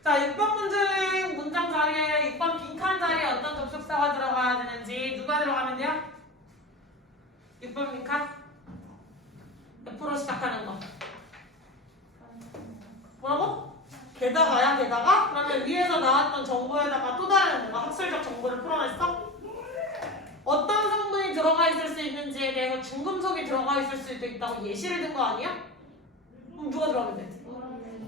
자, 6번 문장 자리에 6번 빈칸 자리에 어떤 접속사가 들어가야 되는지 누가 들어가면 돼요? 6번 빈칸? F로 시작하는 거. 뭐라고? 게다가야 게다가? 그러면 위에서 나왔던 정보에다가 또 다른 뭔가 학술적 정보를 풀어냈어? 어떤 성분이 들어가 있을 수 있는지에 대해서 중금속이 들어가 있을 수도 있다고 예시를 든 거 아니야? 그럼 누가 들어가면 돼?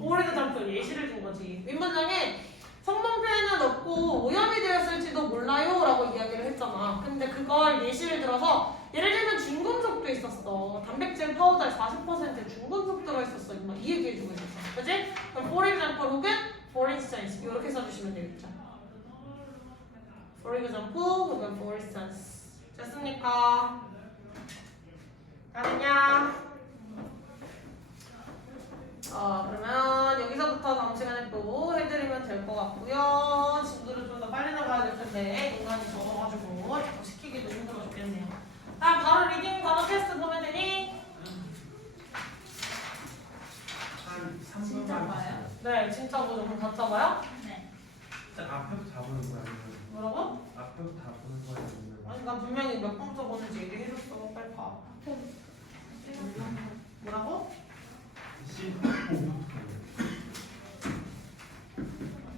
오래된 장편 예시를 준 거지. 윗문장에 성분 표현은 없고 오염이 되었을지도 몰라요 라고 이야기를 했잖아. 근데 그걸 예시를 들어서 예를 들면 중금속도 있었어. 단백질 파우더에 40% 중금속 들어있었어. 이 얘기해주고 있었어. 그치? 그럼 for example 혹은 for instance 이렇게 써주시면 되겠죠. for example 혹은 for instance. 됐습니까? 가느냐? 그러면 여기서부터 다음 시간에 또 해드리면 될 것 같고요. 친구들은 좀 더 빨리 나가야 될 텐데 인간이 적어가지고 자꾸 시키기도 힘들어 죽겠네요. 자, 바로 리딩 단어 테스트 보면 되니? 한 3분만 진짜 봐요? 네, 진짜 뭐죠? 그럼 다 짜봐요? 네. 진짜 앞에부터 다 보는 거야 아니면 뭐라고? 앞에부터 다 보는 거야 아니면 아니, 난 분명히 몇 번 써보는지 얘기해줬어. 빨리 봐. 뭐라고? 15부터